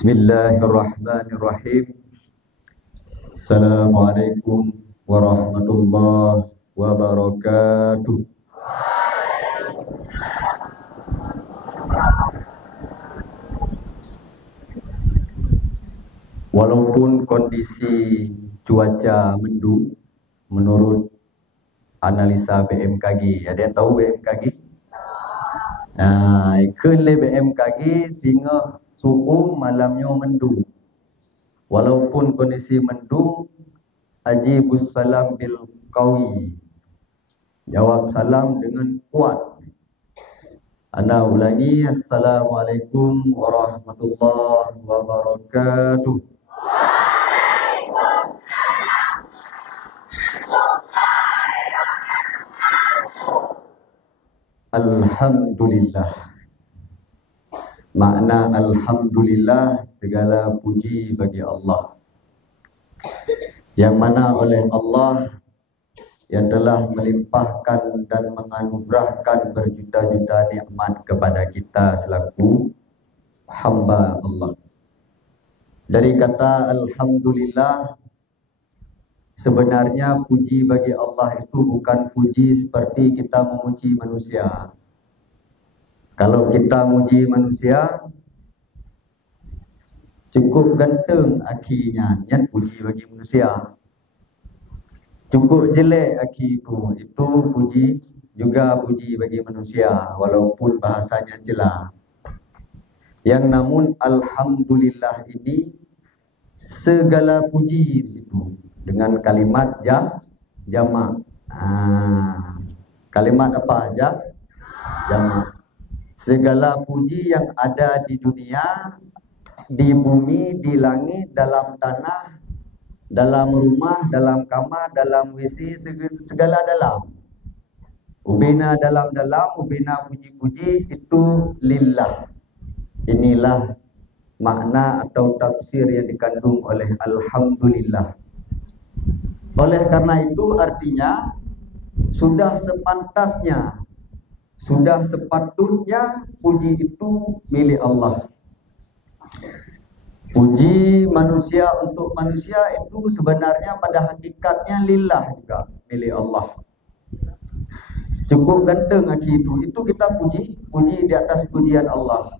Bismillahirrahmanirrahim. Assalamualaikum warahmatullahi wabarakatuh. Walaupun kondisi cuaca mendung menurut analisa BMKG, ada yang tahu BMKG? Ikut BMKG sehingga suhu malamnya mendung. Walaupun kondisi mendung, ajibus salam bil qawi. Jawab salam dengan kuat. Ana ulangi, assalamualaikum warahmatullahi wabarakatuh. Alhamdulillah. Makna alhamdulillah, segala puji bagi Allah, yang mana oleh Allah yang telah melimpahkan dan menganugerahkan berjuta-juta nikmat kepada kita selaku hamba Allah. Dari kata alhamdulillah, sebenarnya puji bagi Allah itu bukan puji seperti kita memuji manusia. Kalau kita muji manusia, cukup ganteng akinya, niat puji bagi manusia. Cukup jelek aki itu puji, juga puji bagi manusia, walaupun bahasanya celah. Yang namun alhamdulillah ini segala puji di situ dengan kalimat jamak. Kalimat apa aja? Jamak. Segala puji yang ada di dunia, di bumi, di langit, dalam tanah, dalam rumah, dalam kamar, dalam WC, segala dalam. Ubina dalam-dalam, ubina puji-puji itu lillah. Inilah makna atau tafsir yang dikandung oleh alhamdulillah. Oleh karena itu artinya sudah sepantasnya, sudah sepatutnya puji itu milik Allah. Puji manusia untuk manusia itu sebenarnya pada hakikatnya lillah juga, milik Allah. Cukup ganteng aki itu kita puji di atas pujian Allah.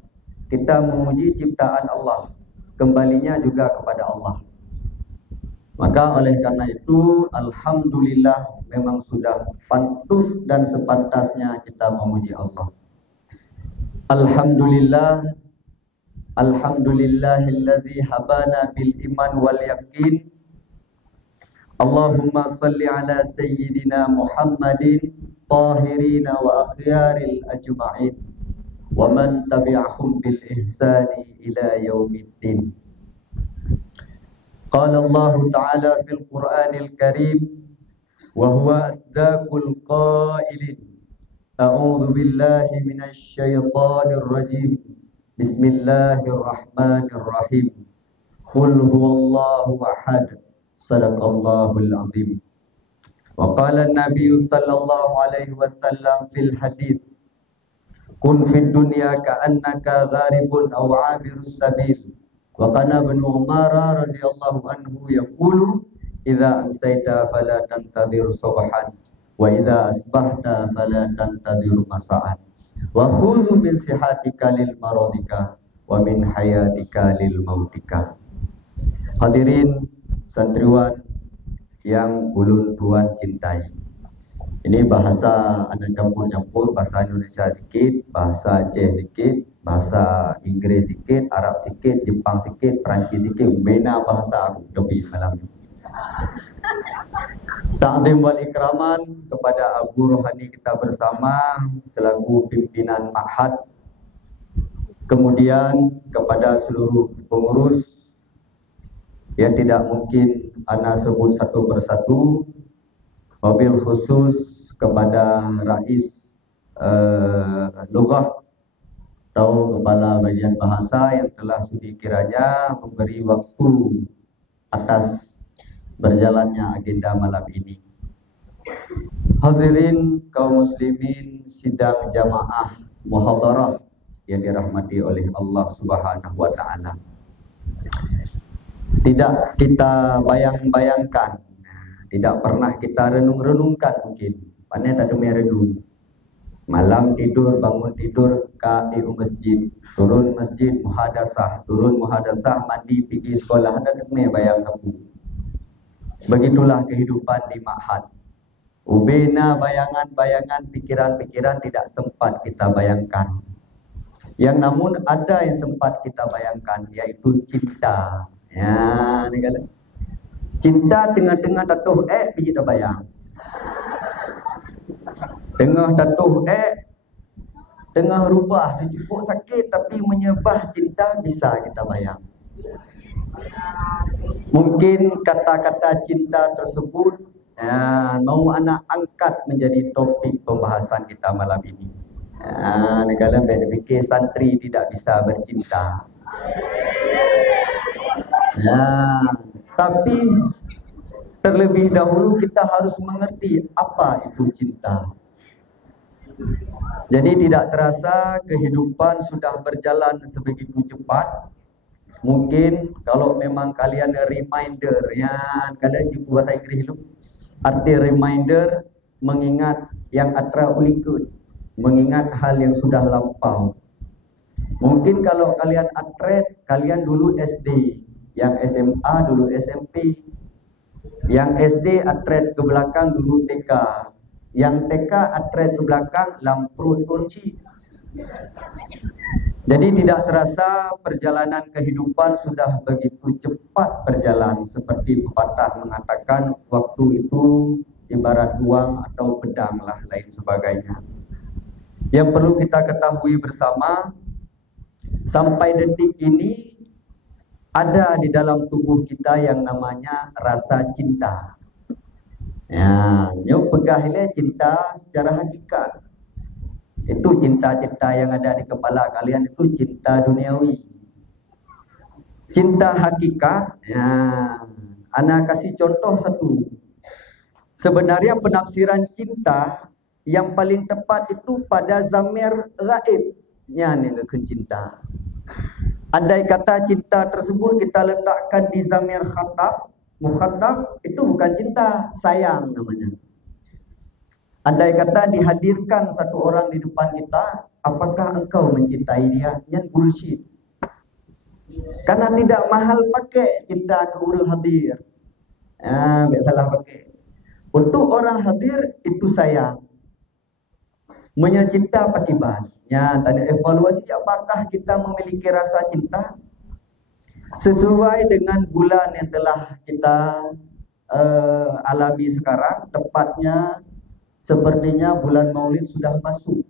Kita memuji ciptaan Allah, kembalinya juga kepada Allah. Maka oleh karena itu alhamdulillah memang sudah patut dan sepantasnya kita memuji Allah. Alhamdulillah, alhamdulillahilladzi habana bil iman wal yaqin. Allahumma salli ala sayyidina Muhammadin tahirina wa akhyaril ajma'in wa man tabi'ahum bil ihsani ila yaumiddin. Qala Allah Ta'ala fil Qur'anil Karim wa huwa asdaqul qailin. A'udzu billahi minasy syaithanir rajim. Bismillahirrahmanirrahim. Qul huwallahu ahad. Sadaqallahul azim. Wa qala an-nabiy sallallahu alaihi wasallam fil hadits, kun fid dunya ka'annaka gharibun aw 'abirus sabil. Wa kana Ibnu Umar radhiyallahu anhu yaqulu, idza amsayta fala tantadhir subhan wa idza asbahta fala tantadhir masa'an. Wa khudhu min sihatika lil maradika wa min hayatika lil mautika. Hadirin santriwan yang ulun tuan cintai. Ini bahasa ada campur-campur, bahasa Indonesia sedikit, bahasa Aceh sedikit, bahasa Inggris sedikit, Arab sedikit, Jepang sedikit, Perancis sedikit, bina bahasa aku lebih malam ini. Ta'zim wal ikraman kepada Abu Rohani kita bersama selaku pimpinan Ma'had. Kemudian kepada seluruh pengurus yang tidak mungkin ana sebut satu persatu. Wabil khusus kepada Rais Lughah atau Kepala Bagian Bahasa yang telah sudi kiranya memberi waktu atas berjalannya agenda malam ini. Hadirin kaum muslimin sidang jamaah muhadarah yang dirahmati oleh Allah Subhanahu wa taala. tidak kita bayang-bayangkan, tidak pernah kita renung-renungkan mungkin. Pandai tak ada renung. Malam tidur, bangun tidur, ke masjid, turun masjid, muhadasah, turun muhadasah, mandi, pergi sekolah, ada kena bayang kamu. Begitulah kehidupan di ma'had. Ubena bayangan-bayangan, pikiran-pikiran tidak sempat kita bayangkan. Yang namun ada yang sempat kita bayangkan, yaitu cinta. Ya, ni kata. Cinta tengah-tengah tatuh biji tak bayang. Tengah tatuh tengah rubah, cukup sakit tapi menyebah cinta bisa kita bayang. Mungkin kata-kata cinta tersebut mau anak angkat menjadi topik pembahasan kita malam ini. Negara fikir santri tidak bisa bercinta. Tapi terlebih dahulu kita harus mengerti apa itu cinta. Jadi tidak terasa kehidupan sudah berjalan sebegitu cepat. Mungkin kalau memang kalian reminder, kalian jumpa bahasa Inggris dulu. Arti reminder, mengingat yang atra ulikut, mengingat hal yang sudah lampau. Mungkin kalau kalian atret, kalian dulu SD, yang SMA dulu SMP, yang SD atret ke belakang dulu TK, yang TK atret ke belakang lamprut kunci. Jadi tidak terasa perjalanan kehidupan sudah begitu cepat berjalan. Seperti pepatah mengatakan waktu itu ibarat uang atau pedang lah lain sebagainya. Yang perlu kita ketahui bersama, sampai detik ini ada di dalam tubuh kita yang namanya rasa cinta. Nyo pegahile cinta secara hakikat. Itu cinta-cinta yang ada di kepala kalian itu cinta duniawi. Cinta hakikat, ana kasih contoh satu. Sebenarnya penafsiran cinta yang paling tepat itu pada zamir gaibnya yang cinta. Andai kata cinta tersebut kita letakkan di zamir khatab, mukhatab, itu bukan cinta, sayang namanya. Andai kata dihadirkan satu orang di depan kita, apakah engkau mencintai dia? Yang bullshit. Karena tidak mahal pakai cinta ke urul hadir. Salah pakai. Untuk orang hadir itu sayang. Mencinta patiban. Tanda evaluasi apakah kita memiliki rasa cinta sesuai dengan bulan yang telah kita alami sekarang. Tepatnya sepertinya bulan Maulid sudah masuk.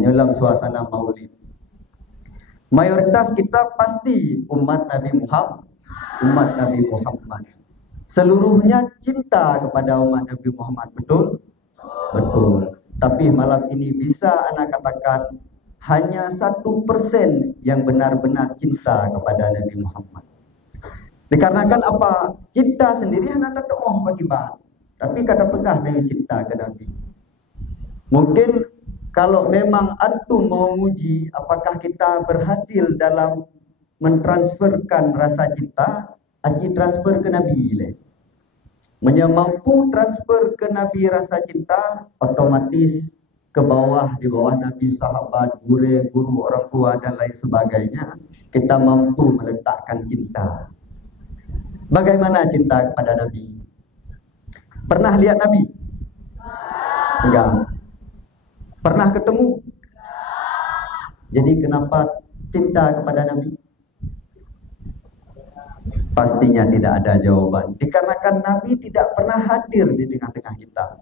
Nyolam suasana Maulid. Mayoritas kita pasti umat Nabi Muhammad. Seluruhnya cinta kepada umat Nabi Muhammad, betul? Betul. Tapi malam ini bisa anak katakan hanya 1% yang benar-benar cinta kepada Nabi Muhammad. Dikarenakan apa? Cinta sendiri anak tak tahu bagi bah. Tapi kata pegah dengan cinta ke Nabi. Mungkin kalau memang antum mau uji apakah kita berhasil dalam mentransferkan rasa cinta, aji transfer ke Nabi. Mampu transfer ke Nabi rasa cinta, otomatis ke bawah, di bawah Nabi, sahabat, guru, orang tua dan lain sebagainya, kita mampu meletakkan cinta. Bagaimana cinta kepada Nabi? Pernah lihat Nabi? Enggak. Pernah ketemu? Jadi kenapa cinta kepada Nabi? Pastinya tidak ada jawaban. Dikarenakan Nabi tidak pernah hadir di tengah-tengah kita.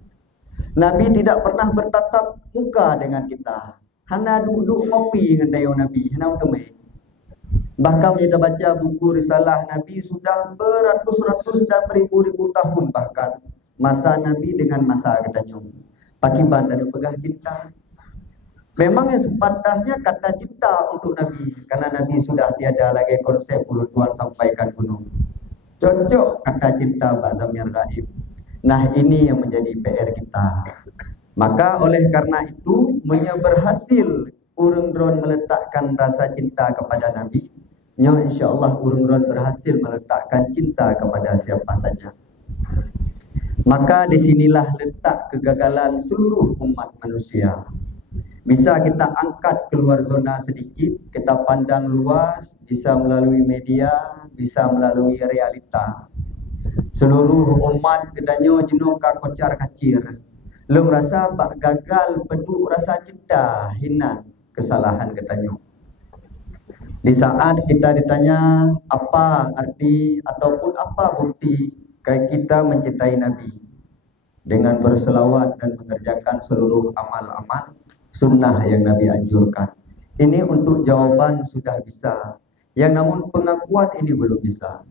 Nabi tidak pernah bertatap muka dengan kita. Hana duduk ngopi dengan Nabi. Hana utemai. Bahkan kita baca buku risalah Nabi sudah beratus-ratus dan beribu-ribu tahun bahkan. Masa Nabi dengan masa katanya. Pakiban dan pegah cinta. Memang yang sepantasnya kata cinta untuk Nabi. Karena Nabi sudah tiada lagi konsep ulu Tuhan sampaikan gunung. Cocok kata cinta Pak Zamir Gaib. Nah ini yang menjadi PR kita. Maka oleh karena itu berhasil urung dron meletakkan rasa cinta kepada Nabi. insya-Allah urun-urun berhasil meletakkan cinta kepada siapa saja. Maka disinilah letak kegagalan seluruh umat manusia. Bisa kita angkat keluar zona sedikit, kita pandang luas, bisa melalui media, bisa melalui realita. Seluruh umat kedanyo jenuh ka kocar kacir. Lung rasa bak gagal peduk rasa cinta, hina kesalahan kedanyo. Di saat kita ditanya apa arti ataupun apa bukti kita mencintai Nabi, dengan berselawat dan mengerjakan seluruh amal-amal sunnah yang Nabi anjurkan. Ini untuk jawaban sudah bisa. Yang namun pengakuan ini belum bisa.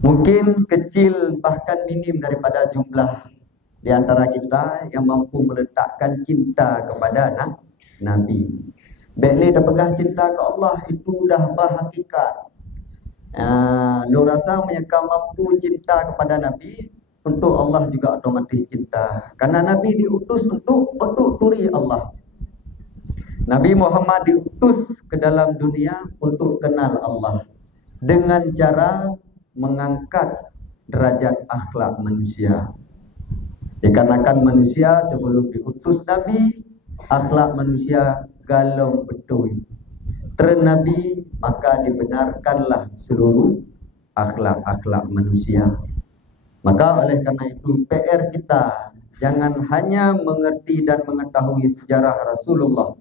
Mungkin kecil bahkan minim daripada jumlah di antara kita yang mampu meletakkan cinta kepada Nabi. Bekli dah pegang cinta ke Allah itu dah berhakikat. Lu rasa mereka mampu cinta kepada Nabi, untuk Allah juga otomatis cinta. Karena Nabi diutus untuk turi Allah. Nabi Muhammad diutus ke dalam dunia untuk kenal Allah dengan cara mengangkat derajat akhlak manusia. Dikarenakan manusia sebelum diutus Nabi, akhlak manusia galau betul. Nabi maka dibenarkanlah seluruh akhlak-akhlak manusia. Maka oleh karena itu PR kita jangan hanya mengerti dan mengetahui sejarah Rasulullah,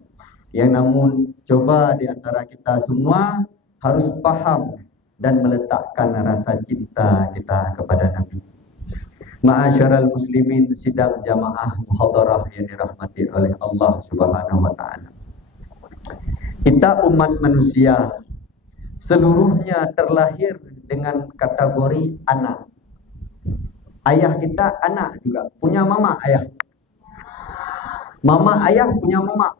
yang namun coba di antara kita semua harus paham dan meletakkan rasa cinta kita kepada Nabi. Ma'asyiral muslimin, sidang jamaah muhadarah yang dirahmati oleh Allah Subhanahu wa taala. Kita umat manusia seluruhnya terlahir dengan kategori anak. Ayah kita anak juga, punya mama ayah. Mama ayah punya mama.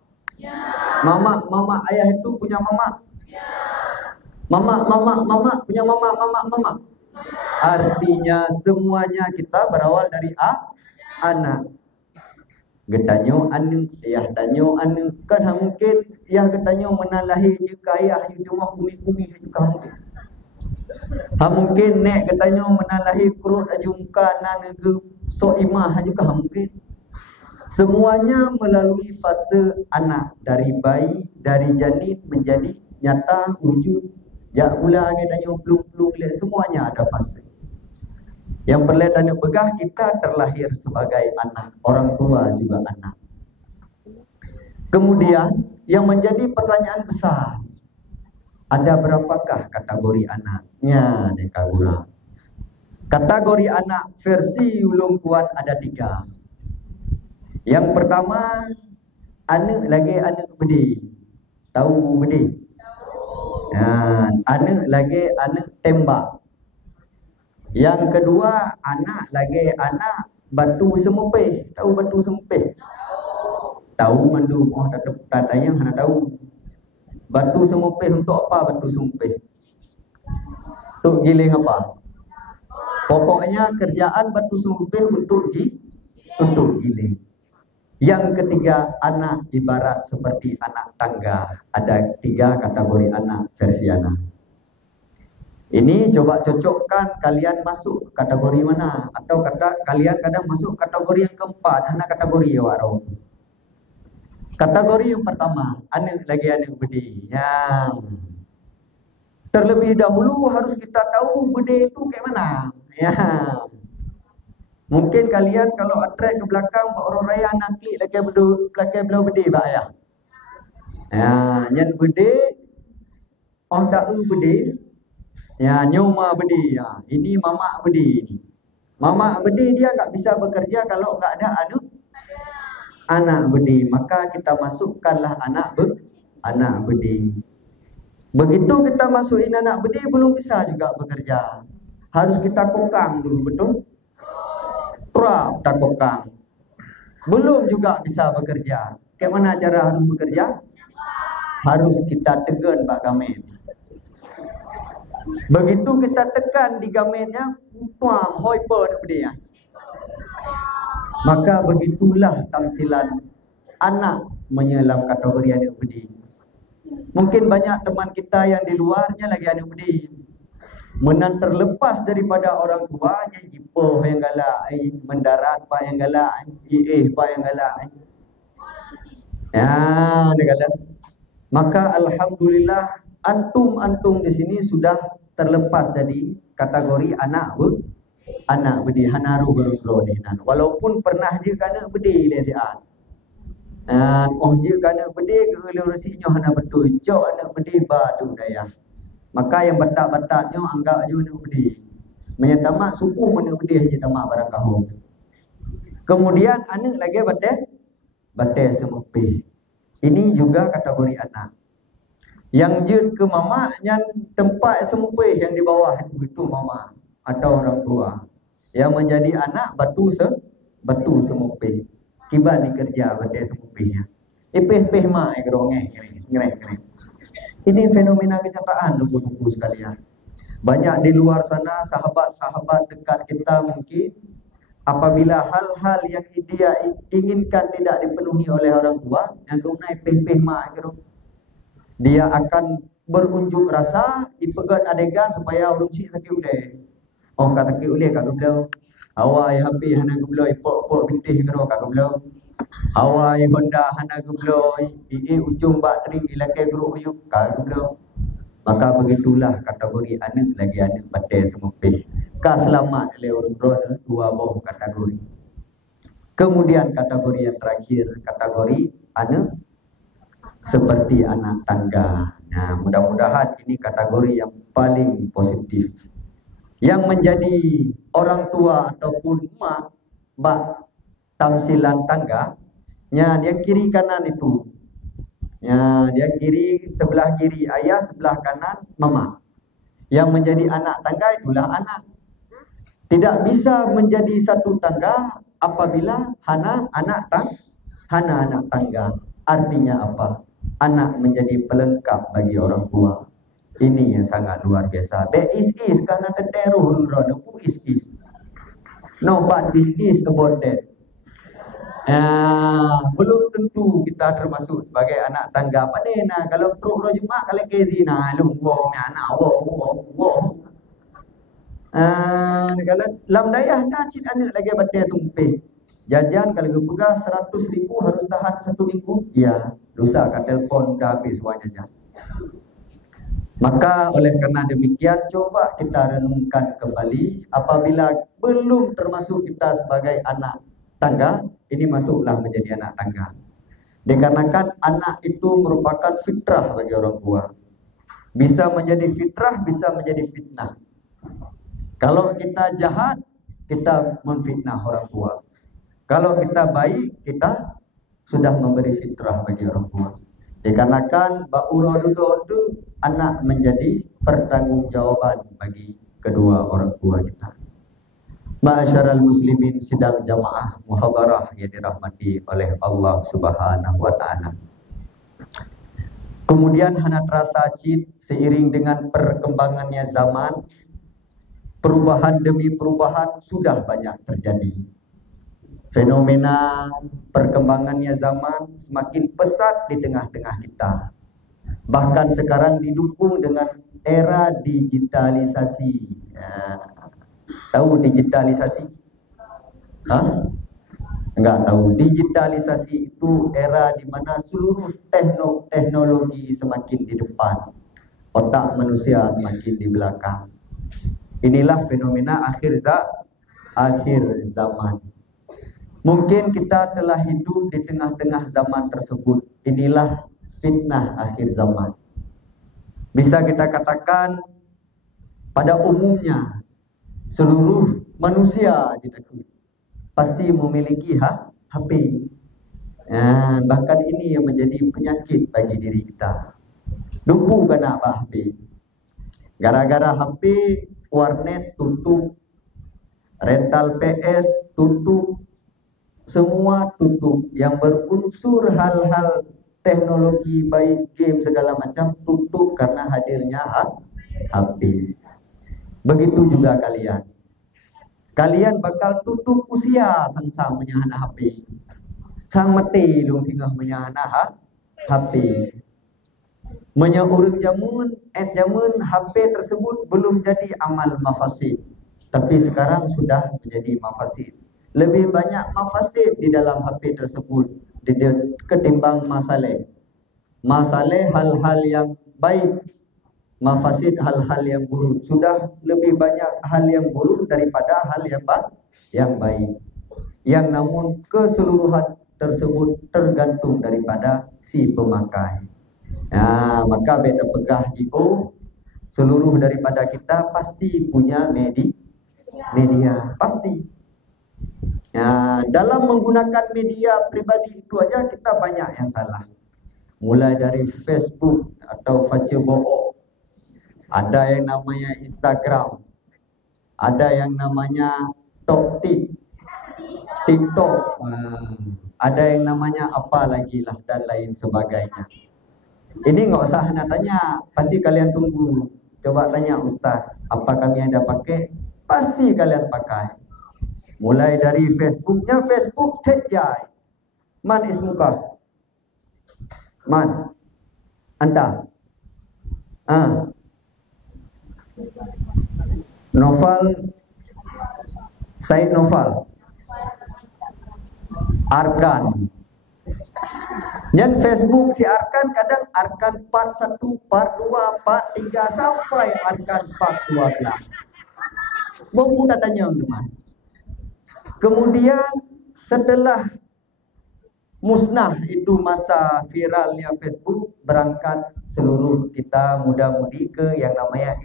Mama ayah itu punya mama. Mama punya mama. Artinya semuanya kita berawal dari anak. Getanyo anu, ayah tanyo anu. Kan mungkin ayah getanyo menalahi juga ayah di rumah bumi-bumi juga mungkin. Mungkin nek getanyo menalahi kurut ajungka nanaga so imah juga mungkin. Semuanya melalui fase anak, dari bayi, dari janin menjadi nyata wujud. Ya mula getanyo belum semuanya ada fase. Yang perlu tanya begah, kita terlahir sebagai anak, orang tua juga anak. Kemudian yang menjadi pertanyaan besar, ada berapakah kategori anaknya dekaguna? Kategori anak versi ulung kuat ada 3. Yang pertama, anak bedi. Tahu bedi? Anak lagi anak tembak. Yang kedua, anak batu semupih. Tahu batu semupih? Tahu mandu. Oh, tatanya hana tahu. Batu semupih untuk apa batu semupih? Untuk giling apa? Pokoknya kerjaan batu semupih untuk giling. Yang ketiga, anak ibarat seperti anak tangga. Ada 3 kategori anak versi anak. Ini coba cocokkan kalian masuk kategori mana, atau kalian kadang masuk kategori yang keempat, hanya kategori waro. Kategori yang pertama, anak bedi. Yang terlebih dahulu harus kita tahu bedi itu kayak mana. Mungkin kalian kalau atrak ke belakang pak orang raya nakli lagi belau bedi pak ya. Yang bedi, tahu bedi. Nyoma bedi. Ini mama bedi. Mama bedi dia tak bisa bekerja kalau tak ada anak bedi. Maka kita masukkanlah anak bedi. Begitu kita masukin anak bedi, belum bisa juga bekerja. Harus kita kokang dulu, betul? Kita kokang. Belum juga bisa bekerja. Bagaimana cara harus bekerja? Harus kita tegan Pak Gamen. Begitu kita tekan di gamennya, hoiper dia. Maka begitulah tamsilan anak menyelam kategori anak bedi. Mungkin banyak teman kita yang di luarnya lagi anu bedi. Menan terlepas daripada orang tua, yang jipoh yang galak, mendarat pa yang galak, pa yang galak. Ya, dia galak. Maka alhamdulillah antum di sini sudah terlepas dari kategori anak bedi hanaru berukro ni. Walaupun pernah je kana bedi dia siat. Je kana bedi ke lurusnya hana betul jauh anak bedi batu daya. Maka yang batak-bataknya anggap aja anak bedi. Menyatamak suku mana bedi aja tamak barang kahung. Kemudian anak lagi batai semupi. Ini juga kategori anak. Yang jut ke mama yang tempat semupi yang di bawah itu mama atau orang tua. Yang menjadi anak batu semupi. Kiban ni kerja batai semupinya. Ipeh-peh mak gerongeng ngereng. Ini fenomena kenyataan lupu-lupu sekalian. Banyak di luar sana sahabat-sahabat dekat kita mungkin apabila hal-hal yang dia inginkan tidak dipenuhi oleh orang tua, yang tunai peh-peh mak gitu. Dia akan berunjuk rasa dipegat adegan supaya orang cik sakit uleh. Oh kata sakit uleh kat geblau. Awai hapi hana geblau ipok-pok bintih kero kat geblau. Awai Honda hana geblau ujung bak tering ilakai guru uyuk kat geblau. Maka begitulah kategori anak lagi anak batai semupih. Ka selamat oleh orang dua boh kategori. Kemudian kategori yang terakhir, kategori anak seperti anak tangga. Nah, mudah-mudahan ini kategori yang paling positif. Yang menjadi orang tua ataupun mak bak tamsilan tangga, nya dia kiri kanan itu. Ya, dia sebelah kiri ayah, sebelah kanan mama. Yang menjadi anak tangga itulah anak. Tidak bisa menjadi satu tangga apabila hana anak tangga. Artinya apa? Anak menjadi pelengkap bagi orang tua. Ini yang sangat luar biasa. There is karena teteruh who is. No, but this is about that. Belum tentu kita termasuk sebagai anak tangga. Padahal kalau teruk rojumak kalau kezi lunggo mi anak wo. Kalau lam dayah dah cik anak lagi batai sumpih. Jajan kalau pegang 100,000 harus tahan 1 minggu. Ya, dosa kat telefon dah habis wang jajan. Maka oleh kerana demikian coba kita renungkan kembali apabila belum termasuk kita sebagai anak tangga, ini masuklah menjadi anak tangga. Dikarenakan anak itu merupakan fitrah bagi orang tua. Bisa menjadi fitrah, bisa menjadi fitnah. Kalau kita jahat, kita memfitnah orang tua. Kalau kita baik, kita sudah memberi fitrah bagi orang tua. Dikarenakan ba'ura dulu anak menjadi pertanggungjawaban bagi kedua orang tua kita. Ma'asyaral muslimin sidang jamaah muhadarah yang dirahmati oleh Allah Subhanahu wa taala. Kemudian hana terasa cid seiring dengan perkembangannya zaman, perubahan demi perubahan sudah banyak terjadi. Fenomena perkembangannya zaman semakin pesat di tengah-tengah kita. Bahkan sekarang didukung dengan era digitalisasi. Tahu digitalisasi? Enggak tahu. Digitalisasi itu era di mana seluruh teknologi semakin di depan. Otak manusia semakin di belakang. Inilah fenomena akhir zaman. Mungkin kita telah hidup di tengah-tengah zaman tersebut. Inilah fitnah akhir zaman. Bisa kita katakan pada umumnya seluruh manusia pasti memiliki HP. Bahkan ini yang menjadi penyakit bagi diri kita. Dupu kena apa HP? Gara-gara HP, warnet tutup, rental PS tutup, semua tutup. Yang berunsur hal-hal teknologi baik game segala macam tutup karena hadirnya HP. Begitu juga kalian. Kalian bakal tutup usia sang menyahana HP. Sang mati lung tinggal menyahana HP. Menyeurang jamun, jamun HP tersebut belum jadi amal mafasid. Tapi sekarang sudah menjadi mafasid. Lebih banyak mafasid di dalam HP tersebut ketimbang masalah. Masalah hal-hal yang baik, mafasid hal-hal yang buruk. Sudah lebih banyak hal yang buruk daripada hal yang baik. Yang namun keseluruhan tersebut tergantung daripada si pemakai. Maka beda pegah jiko seluruh daripada kita pasti punya media pasti. Dalam menggunakan media pribadi itu aja kita banyak yang salah. Mulai dari Facebook atau Facebook, ada yang namanya Instagram, ada yang namanya TikTok, ada yang namanya apa lagi lah dan lain sebagainya. Ini nggak usah nak tanya, pasti kalian tunggu. Coba tanya Ustaz, apa kami ada pakai? Pasti kalian pakai. Mulai dari Facebooknya, Facebook Tejai. Man ismuka? Man? Anda? Novel? Said Novel? Arkan? Dan Facebook si Arkan kadang Arkan part 1, part 2, part 3 sampai Arkan part 12. Baru dah tanya teman. Kemudian setelah musnah itu masa viralnya Facebook, berangkat seluruh kita muda-mudi ke yang namanya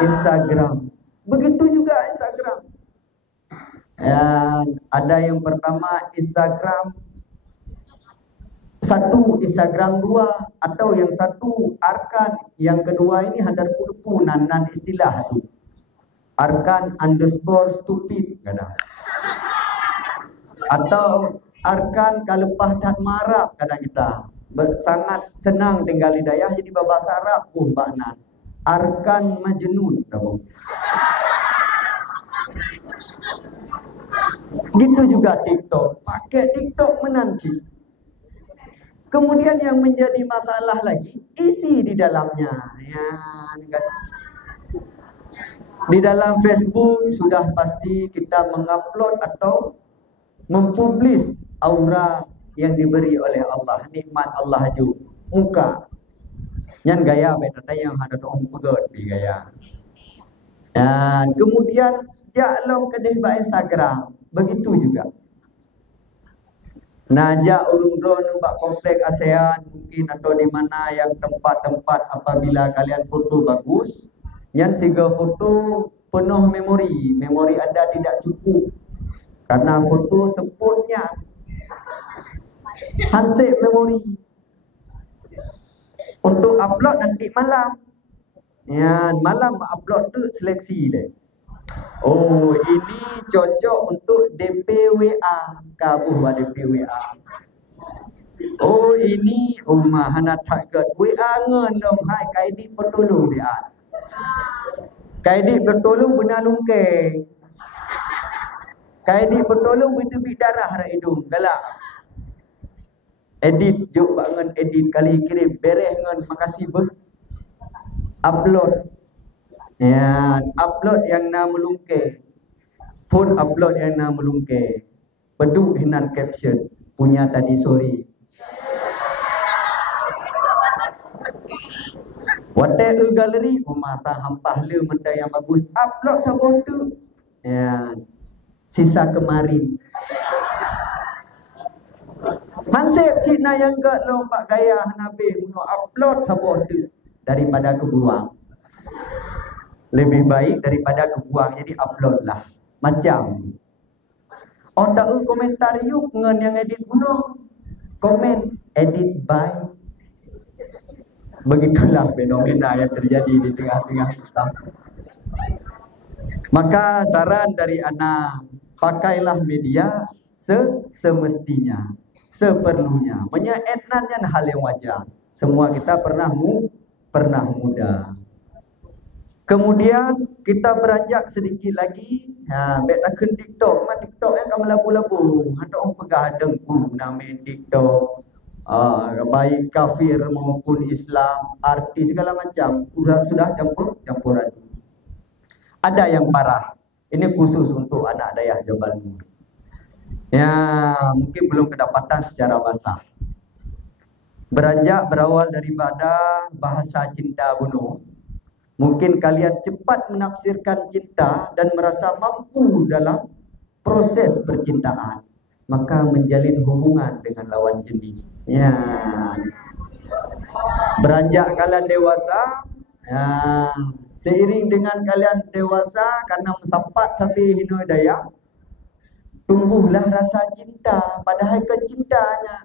Instagram. Begitu juga Instagram. Ada yang pertama Instagram 1, Instagram 2, atau yang satu Arkan, yang kedua ini hadar purpu nan istilah tu. Arkan _stupid kadang. Atau Arkan kalepah dan marah kadang kita. Sangat senang tinggal di dayah jadi bahasa Arab Mbak Nan. Arkan majnun tahu. Gitu juga TikTok. Pakai TikTok menanci. Kemudian yang menjadi masalah lagi isi di dalamnya. Di dalam Facebook sudah pasti kita mengupload atau mempublish aura yang diberi oleh Allah, nikmat Allah ju muka. Yang gaya beda yang ada orang pegot di gaya. Dan kemudian jaklong kedai Instagram begitu juga. Najak urung drone bak komplek ASEAN mungkin atau di mana yang tempat-tempat apabila kalian foto bagus, yang 3 foto penuh memori Anda tidak cukup karena foto sempurna hansip memori untuk upload nanti malam. Malam upload tu seleksi deh. Oh, ini cocok untuk DP WA. Kabuh DP WA. Oh, ini hana target WA ngendom hai kaidi pertolong dia. Kaidi pertolong benar lungkeng. Kaidi pertolong bitubik darah ra hidung galak. Edit juk bangun edit kali kirim beres ngan makasih upload. Upload yang nak melungkeh. Pun upload yang nak melungkeh. Peduk hinan caption. Punya tadi sorry. Watai galeri masa hampah le menda yang bagus. Upload sabun tu. Sisa kemarin. Hansip cina yang ke lomba gaya Nabi upload sabun tu daripada kebuang. Lebih baik daripada kebuang, jadi upload lah. Macam tak komentar yuk ngen yang edit bunuh. Komen edit by. Begitulah fenomena yang terjadi di tengah-tengah kita. Maka saran dari anak, pakailah media semestinya, seperlunya. Menyeetnannya hal yang wajar. Semua kita pernah muda. Kemudian kita beranjak sedikit lagi, baik takkan TikTok yang kamu labu-labu. Ada orang pegah dengku nama TikTok. baik kafir maupun Islam, arti segala macam sudah campuran. Ada yang parah. Ini khusus untuk anak dayah Jabal Nur. Ya, mungkin belum kedapatan secara basah. Berawal daripada bahasa cinta bunuh. Mungkin kalian cepat menafsirkan cinta dan merasa mampu dalam proses percintaan, maka menjalin hubungan dengan lawan jenis. Ya. Beranjak kalian dewasa, ya, seiring dengan kalian dewasa karena mensapat sampai hina daya, tumbuhlah rasa cinta. Padahal kecintanya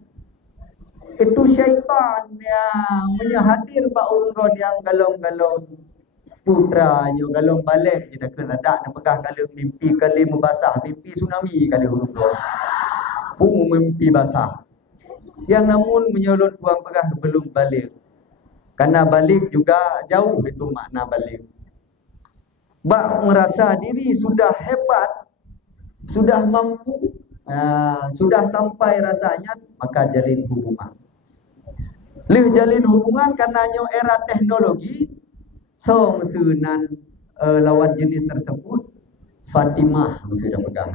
itu syaitan yang menyahadir Pak Urun yang galong-galong putranya, galong balik kita kena dak nak pegah kali mimpi kali membasah, mimpi tsunami kali huruf dua. Pung mimpi basah. Yang namun menyolot buang pegah belum balik. Karena balik juga jauh itu makna balik. Bak merasa diri sudah hebat, sudah mampu, sudah sampai rasanya, maka jalin hubungan. Jalin hubungan karena era teknologi, so mesunan lawan jenis tersebut Fatimah sudah pegang.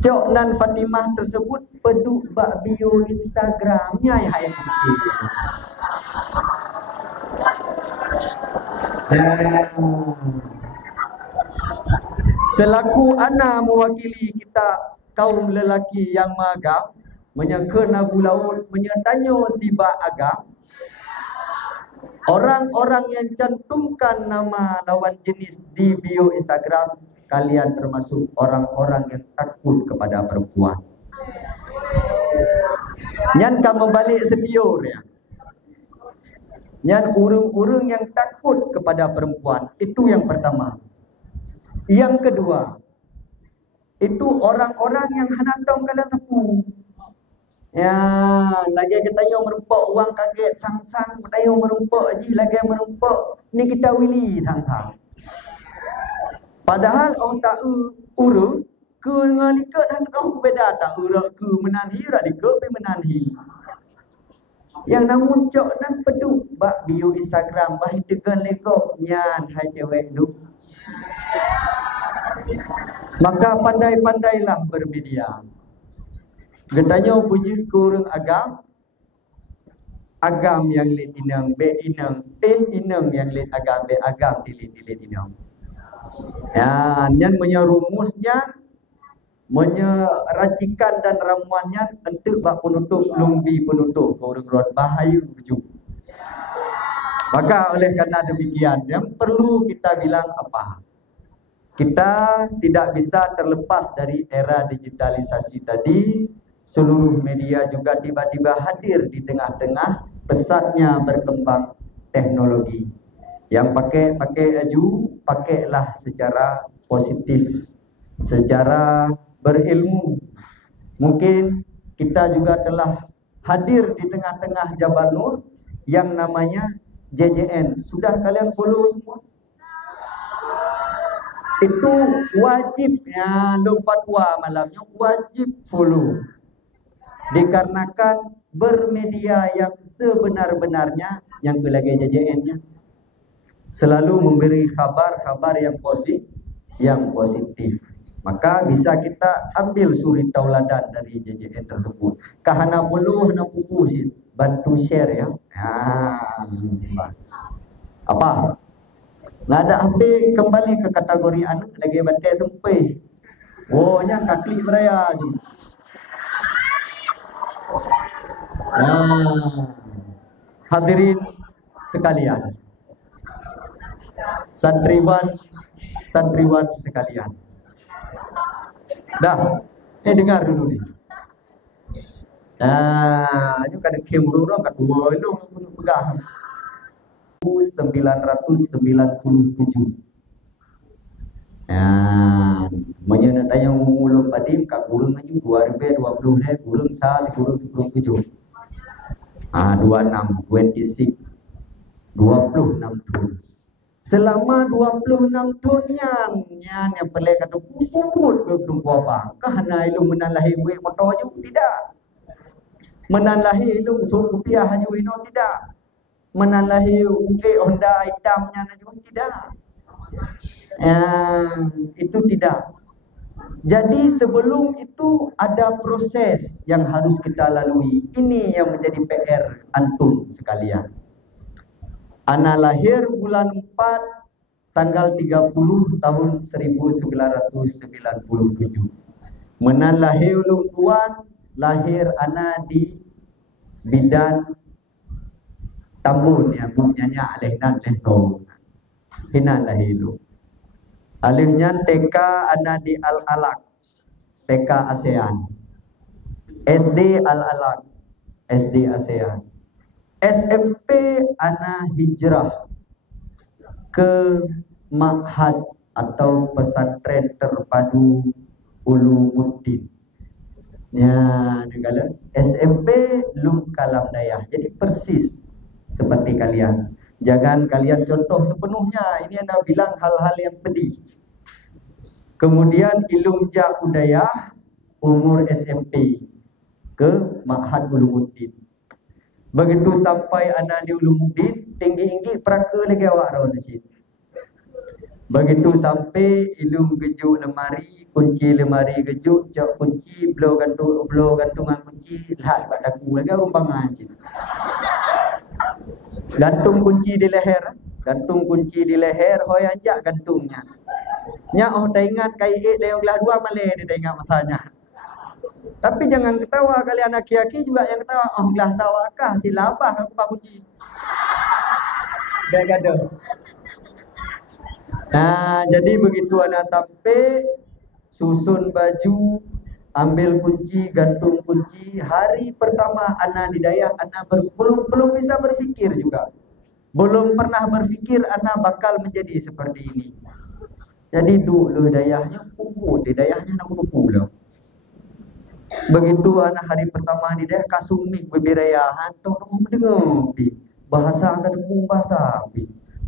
Cok nan Fatimah tersebut peduk bak bio Instagramnya ya hai. Selaku ana mewakili kita kaum lelaki yang magam, menyeken Abu Laul, menyertanya si bak agam. Orang-orang yang cantumkan nama lawan jenis di bio Instagram, kalian termasuk orang-orang yang takut kepada perempuan. Nyan kamu balik sebiur ya. Nyan urung-urung yang takut kepada perempuan. Itu yang pertama. Yang kedua, itu orang-orang yang hanatong kalian tepu. Ya, lagi kita yang merumpok uang kaget sang-sang, kita yang merumpok je lagi merumpok. Ni kita wili sang-sang. Padahal orang tak urut ke dengan likat dan orang beda tak urut ke menanhi rak likat pe menanhi. Yang namun cok nan peduk bak bio Instagram bah tegan legok nyan hai cewek tu. Maka pandai-pandailah bermedia. Getanya puji kurang agam yang lid inang be inang inang yang lid agam be agam dilid inang. Ya, nyan menyerumusnya, menyeracikan dan ramuannya untuk bak penutup lumbi penutup orang bahaya beju. Maka oleh karena demikian yang perlu kita bilang apa? Kita tidak bisa terlepas dari era digitalisasi tadi. Seluruh media juga tiba-tiba hadir di tengah-tengah pesatnya berkembang teknologi. Yang pakai aju, pakailah secara positif, secara berilmu. Mungkin kita juga telah hadir di tengah-tengah Jabal Nur yang namanya JJN. Sudah kalian follow semua? Itu wajib ya, lu fatwa malamnya wajib follow. Dikarenakan bermedia yang sebenar-benarnya yang lagi JJN-nya selalu memberi kabar-kabar yang positif. Maka bisa kita ambil suri tauladan dari JJN tersebut. Kahana follow hana buku sih, bantu share ya. Apa? Nggak ada HP kembali ke kategori anak lagi batai sempai. Oh, nya kakli beraya je. Hadirin sekalian, santriwan sekalian. Dah, dengar dulu nih. Ini kan kemuru kat dua itu pegang. 1997. Menyenat yang mengulung padim kat kurung aja 2020 dah kurung sal kurung 27. 26 26 tahun. Selama 26 tahun yang pelai kata puput ke tumpu apa? Kahana ilu menalahi we motor je tidak. Menan lahir lu rupiah haju ino tidak. Menan lahir Honda hitamnya juga tidak. Itu tidak. Jadi sebelum itu ada proses yang harus kita lalui. Ini yang menjadi PR antum sekalian. Ana lahir bulan 4 tanggal 30 tahun 1997. Menan lahir ulun tuan, lahir ana di bidan Tambun yang punyanya alihnan lento. Hinan lahir lu. Alihnya TK ana di Al-Alaq, TK ASEAN. SD Al-Alaq, SD ASEAN. SMP ana hijrah ke Ma'had atau pesantren terpadu Ulumuddin. Ya, negara SMP Lum Kalam Dayah. Jadi persis seperti kalian. Jangan kalian contoh sepenuhnya. Ini anda bilang hal-hal yang pedih. Kemudian Ilum Ja Udayah umur SMP ke Ma'had Ulumuddin. Begitu sampai anak di Ulumuddin, tinggi-tinggi peraka lagi awak rawat nasib. Begitu sampai ilum gejuk lemari, kunci lemari gejuk, cak kunci, blow gantungan kunci, lihat kat daku lagi rumbangan cik. Gantung kunci di leher, hoi anjak gantungnya. Nya tak ingat kai dia belah dua malih dia ingat masanya. Tapi jangan ketawa kalian aki-aki juga yang ketawa. Belah sawakah silabah aku pak kunci. Dia gaduh. Nah, jadi begitu anak sampai susun baju, ambil kunci, gantung kunci. Hari pertama anak di dayah, anak belum bisa berfikir juga. Belum pernah berfikir anak bakal menjadi seperti ini. Jadi dulu dayahnya kumpul, di dayahnya nak kumpul. Begitu anak hari pertama di dayah kasumik beberayahan, tahu mendengar bahasa anda dengar bahasa.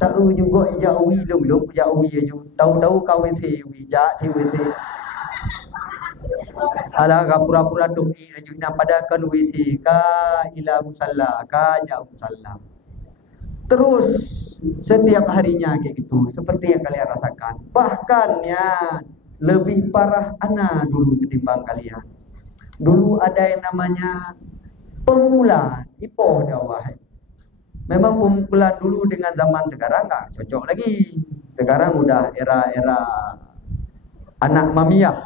Tahu juga jawi long jawi aja. Tahu kawin sewi ja sewi. Ala ka pura-pura tuhi ajuna pada kan wisi ka ila musalla ka ja musalla. Terus setiap harinya kayak gitu seperti yang kalian rasakan. Bahkan ya lebih parah ana dulu ketimbang kalian. Dulu ada yang namanya pemula ipoh dawah. Memang pemula dulu dengan zaman sekarang tak cocok lagi. Sekarang udah era anak mamiah.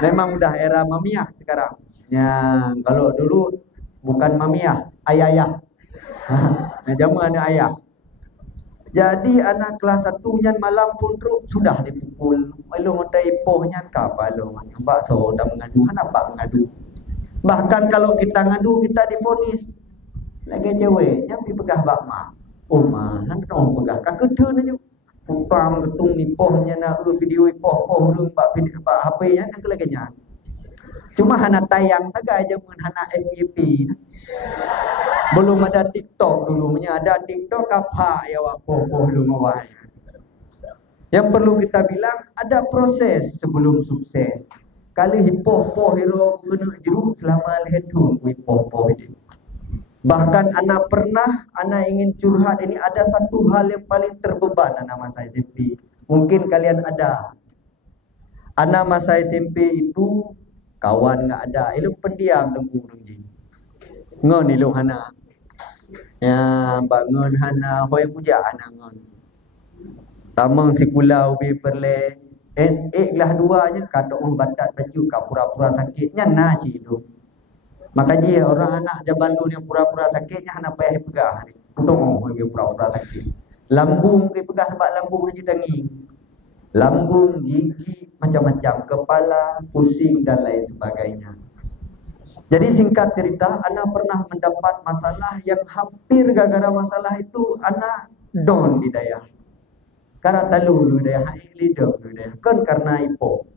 Memang udah era mamiah sekarang. Ya, kalau dulu bukan mamiah, ayah. Nah, zaman ada ayah. Jadi anak kelas 1 nyan malam pun sudah dipukul. Malu ngotai ipohnya apa lo? Mbak so dah mengadu, kenapa mengadu? Bahkan kalau kita ngadu kita divonis. Lagi cewek, yang dipegah bakma. Oma, nak kena pegah. Kakak tu aja. Pumpam ketung ni pohnya nak video poh rung pak video pak HP-nya kan kelaganya. Cuma hana tayang saja aja mun hana FYP. Belum ada TikTok dulu, ada TikTok apa ya wak poh lu mawai. Yang perlu kita bilang ada proses sebelum sukses. Kali hipoh hero kena jeruk selama lehetung hipoh ini. Bahkan anak ingin curhat ini ada satu hal yang paling terbeban anak masa SMP. Mungkin kalian ada. Anak masa SMP itu kawan enggak ada, ilu pendiam dengku-dengki. Ngon ilu hana. Ya, bangun hana hoi puja anak ngon. Tamang sikulau bi perle kelas 2 nya kata batat baju ka pura-pura sakitnya naji itu. Makanya orang anak jabalun yang pura-pura sakitnya anak payah pegah. Untung dia pura-pura sakit. Lambung dia pegah sebab lambung dia tangi. Lambung, gigi, macam-macam. Kepala, pusing dan lain sebagainya. Jadi singkat cerita, anak pernah mendapat masalah yang hampir gara-gara masalah itu anak down di daya. Karena talu di daya, lidah di daya. Kan karena ipo.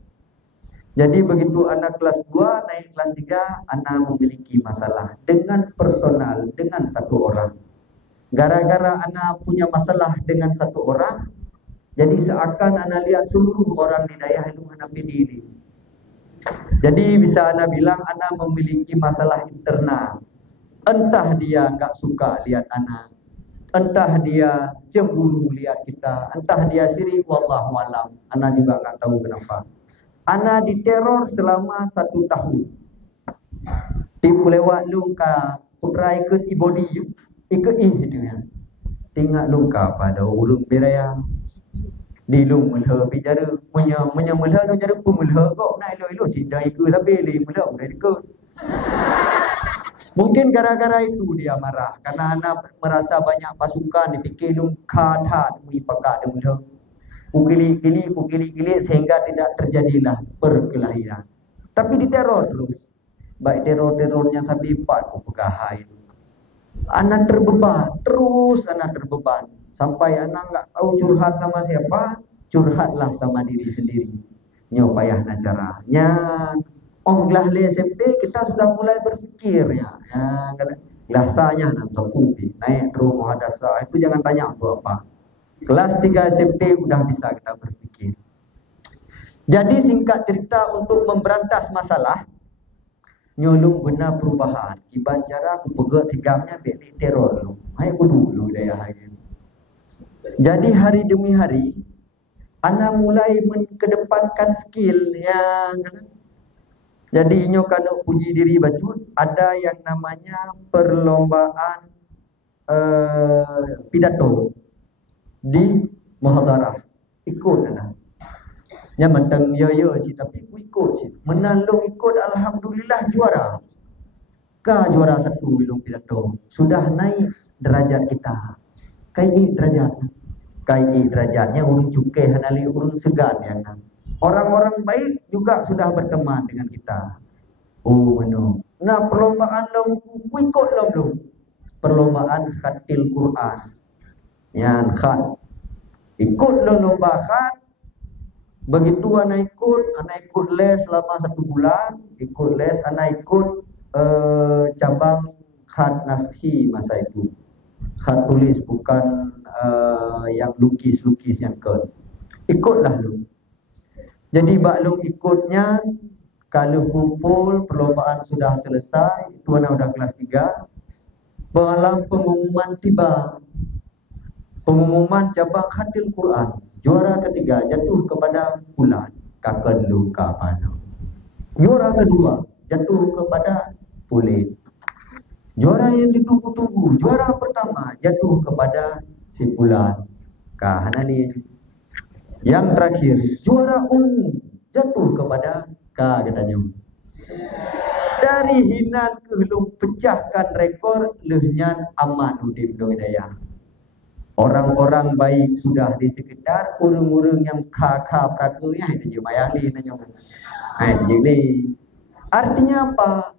Jadi begitu anak kelas 2 naik kelas 3, anak memiliki masalah dengan personal, dengan satu orang. Gara-gara anak punya masalah dengan satu orang, jadi seakan anak lihat seluruh orang di daerah itu anak berdiri. Jadi bisa ana bilang ana memiliki masalah internal. Entah dia enggak suka lihat ana, entah dia cemburu lihat kita, entah dia sirik, wallahu alam. Ana juga enggak tahu kenapa. Ana diteror selama 1 tahun. Tipu lewat luka, putrai ke ibodi, ikut itu ya. Tinggal luka pada ulung beraya. Di lung mulha bicara, mulha tu cara pemulha kok nak elok-elok cinta ikut tapi le mulha udah ikut. Mungkin gara-gara itu dia marah karena anak merasa banyak pasukan dipikir lung kata demi pakat dia mulha. Ukili sehingga tidak terjadilah perkelahian. Tapi diteror terus. Baik teror-terornya sampai 4 pegahai. Anak terbeban, terus anak terbeban. Sampai anak enggak tahu curhat sama siapa, curhatlah sama diri sendiri. Nyo payah nak caranya. Oh gelah le SMP kita sudah mulai berfikir ya. Gelasanya nak topi, naik terus muhadasah. Itu jangan tanya aku apa. Kelas 3 SMP sudah bisa kita berpikir. Jadi singkat cerita untuk memberantas masalah, nyolong benar perubahan. Iban cara aku pegat tigamnya bek teror lu. Hai aku dulu daya hari. Jadi hari demi hari, ana mulai mengedepankan skill yang jadi nyo kana puji diri bacut, ada yang namanya perlombaan pidato di muhadarah. Ikut ana. Nya mentang yo sih tapi aku ikut sih. Menalung ikut alhamdulillah juara. Juara 1 ilung pidato. Sudah naik derajat kita. Kai derajatnya urun cukai hanali urun segan yang orang-orang baik juga sudah berteman dengan kita. Oh no. Nah perlombaan lo ikut lo. Perlombaan khatil Quran. Yang khat. Ikut lo lomba khat. Begitu anak ikut les selama 1 bulan, ikut les anak ikut cabang khat naskhi masa itu. Khat tulis bukan yang lukis yang ke. Ikutlah lu. Jadi bak lu ikutnya kalau kumpul perlombaan sudah selesai, itu anak udah kelas 3. Malam pengumuman tiba. Pengumuman cabang khatil Quran. Juara ketiga jatuh kepada Bulan. Kakak luka pada. Juara kedua jatuh kepada Pulit. Juara yang ditunggu-tunggu, juara pertama jatuh kepada si Bulan. Hanali. Yang terakhir juara umum jatuh kepada katanya. Dari hinan ke belum pecahkan rekor lehnya Amanuddin Hidayah. Orang-orang baik sudah di sekitar, urung-urung yang kakak prakunya itu juga mayali nanya. Jadi artinya apa?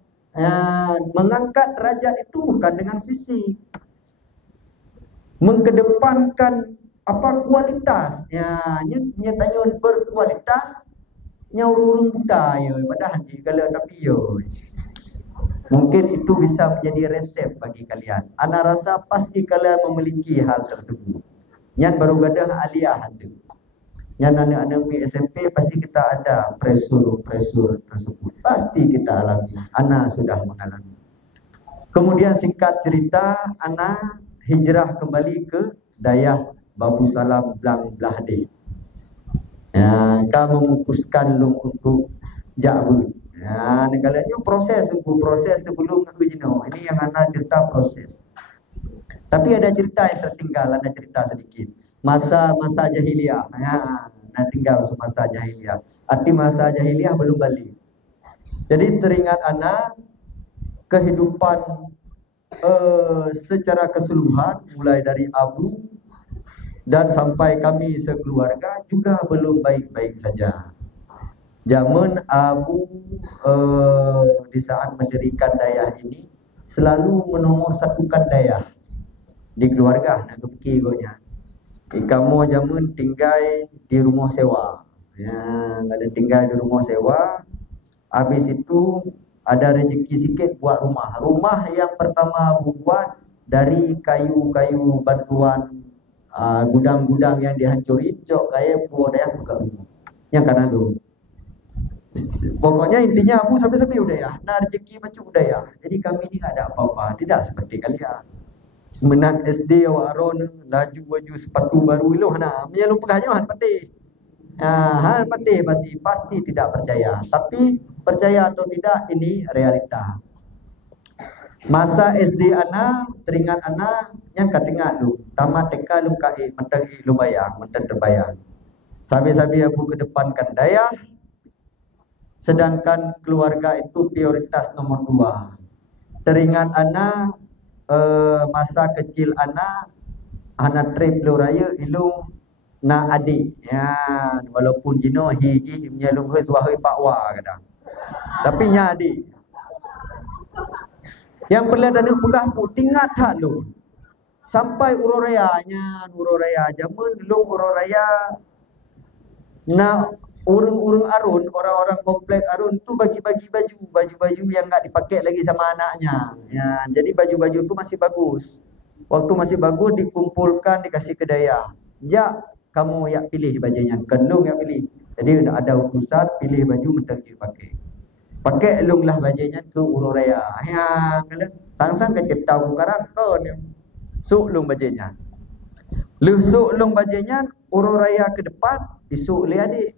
Mengangkat derajat itu bukan dengan fisik. Mengedepankan apa kualitas? Nyatanya berkualitas urung budaya padahal kalau tapi yo. Mungkin itu bisa menjadi resep bagi kalian. Ana rasa pasti kalian memiliki hal tersebut. Yang baru gadah aliyah itu. Yang anak-anak di SMP pasti kita ada pressure tersebut. Pasti kita alami. Ana sudah mengalami. Kemudian singkat cerita, ana hijrah kembali ke Dayah Babu Salam Blang Blahde. Kamu memutuskan untuk Jabu. Negaranya proses sebelum aku jenuh. Ini yang ana cerita proses. Tapi ada cerita yang tertinggal, ada cerita sedikit. Masa jahiliyah. Tinggal masa jahiliyah. Arti masa jahiliyah belum balik. Jadi teringat ana kehidupan secara keseluruhan mulai dari abu dan sampai kami sekeluarga juga belum baik-baik saja. Zaman abu di saat mendirikan Dayah ini selalu menomorsatukan Dayah di keluarga. Nak kepikirnya, kamu zaman tinggal di rumah sewa, ada tinggal di rumah sewa. Habis itu ada rezeki sikit buat rumah. Rumah yang pertama abu buat dari kayu-kayu bantuan gudang-gudang yang dihancurin, cok kayak buat Dayah buka rumah. Yang kanan dulu. Pokoknya intinya Abu sampai-sampai udaya. Nah rezeki macam udaya. Jadi kami ni tak ada apa-apa. Tidak seperti kalian. Menat SD awak aron laju baju sepatu baru iluh nah. Punya lupa aja han patih. Han patih pasti tidak percaya. Tapi percaya atau tidak ini realita. Masa SD ana teringat ana yang katingat lu. Tamat TK lu KE mentang lumayang, mentang terbayang. Sabi-sabi Abu kedepankan daya. Sedangkan keluarga itu prioritas nomor 2. Teringat ana masa kecil ana trip lu raya ilung na adik. Ya, walaupun jino hiji menyalung he suahai pakwa kadang. Tapi nya adik. Yang perlihatane pegah pu tingkat hak lu. Sampai ururayanya, jamun lung ururaya na urung-urung Arun, orang-orang komplek Arun tu bagi-bagi baju yang enggak dipakai lagi sama anaknya. Ya, jadi baju-baju tu masih bagus. Waktu masih bagus dikumpulkan dikasih ke daya. Ya, kamu yang pilih bajunya, kendung yang pilih. Jadi ada urusan pilih baju mentang dipakai. Pakai elung lah bajunya ke ururaya. Ya, kalau sang-sang kecetau karang kon. Suk lung bajunya. Lusuk lung bajunya ururaya ke depan, isuk le adik.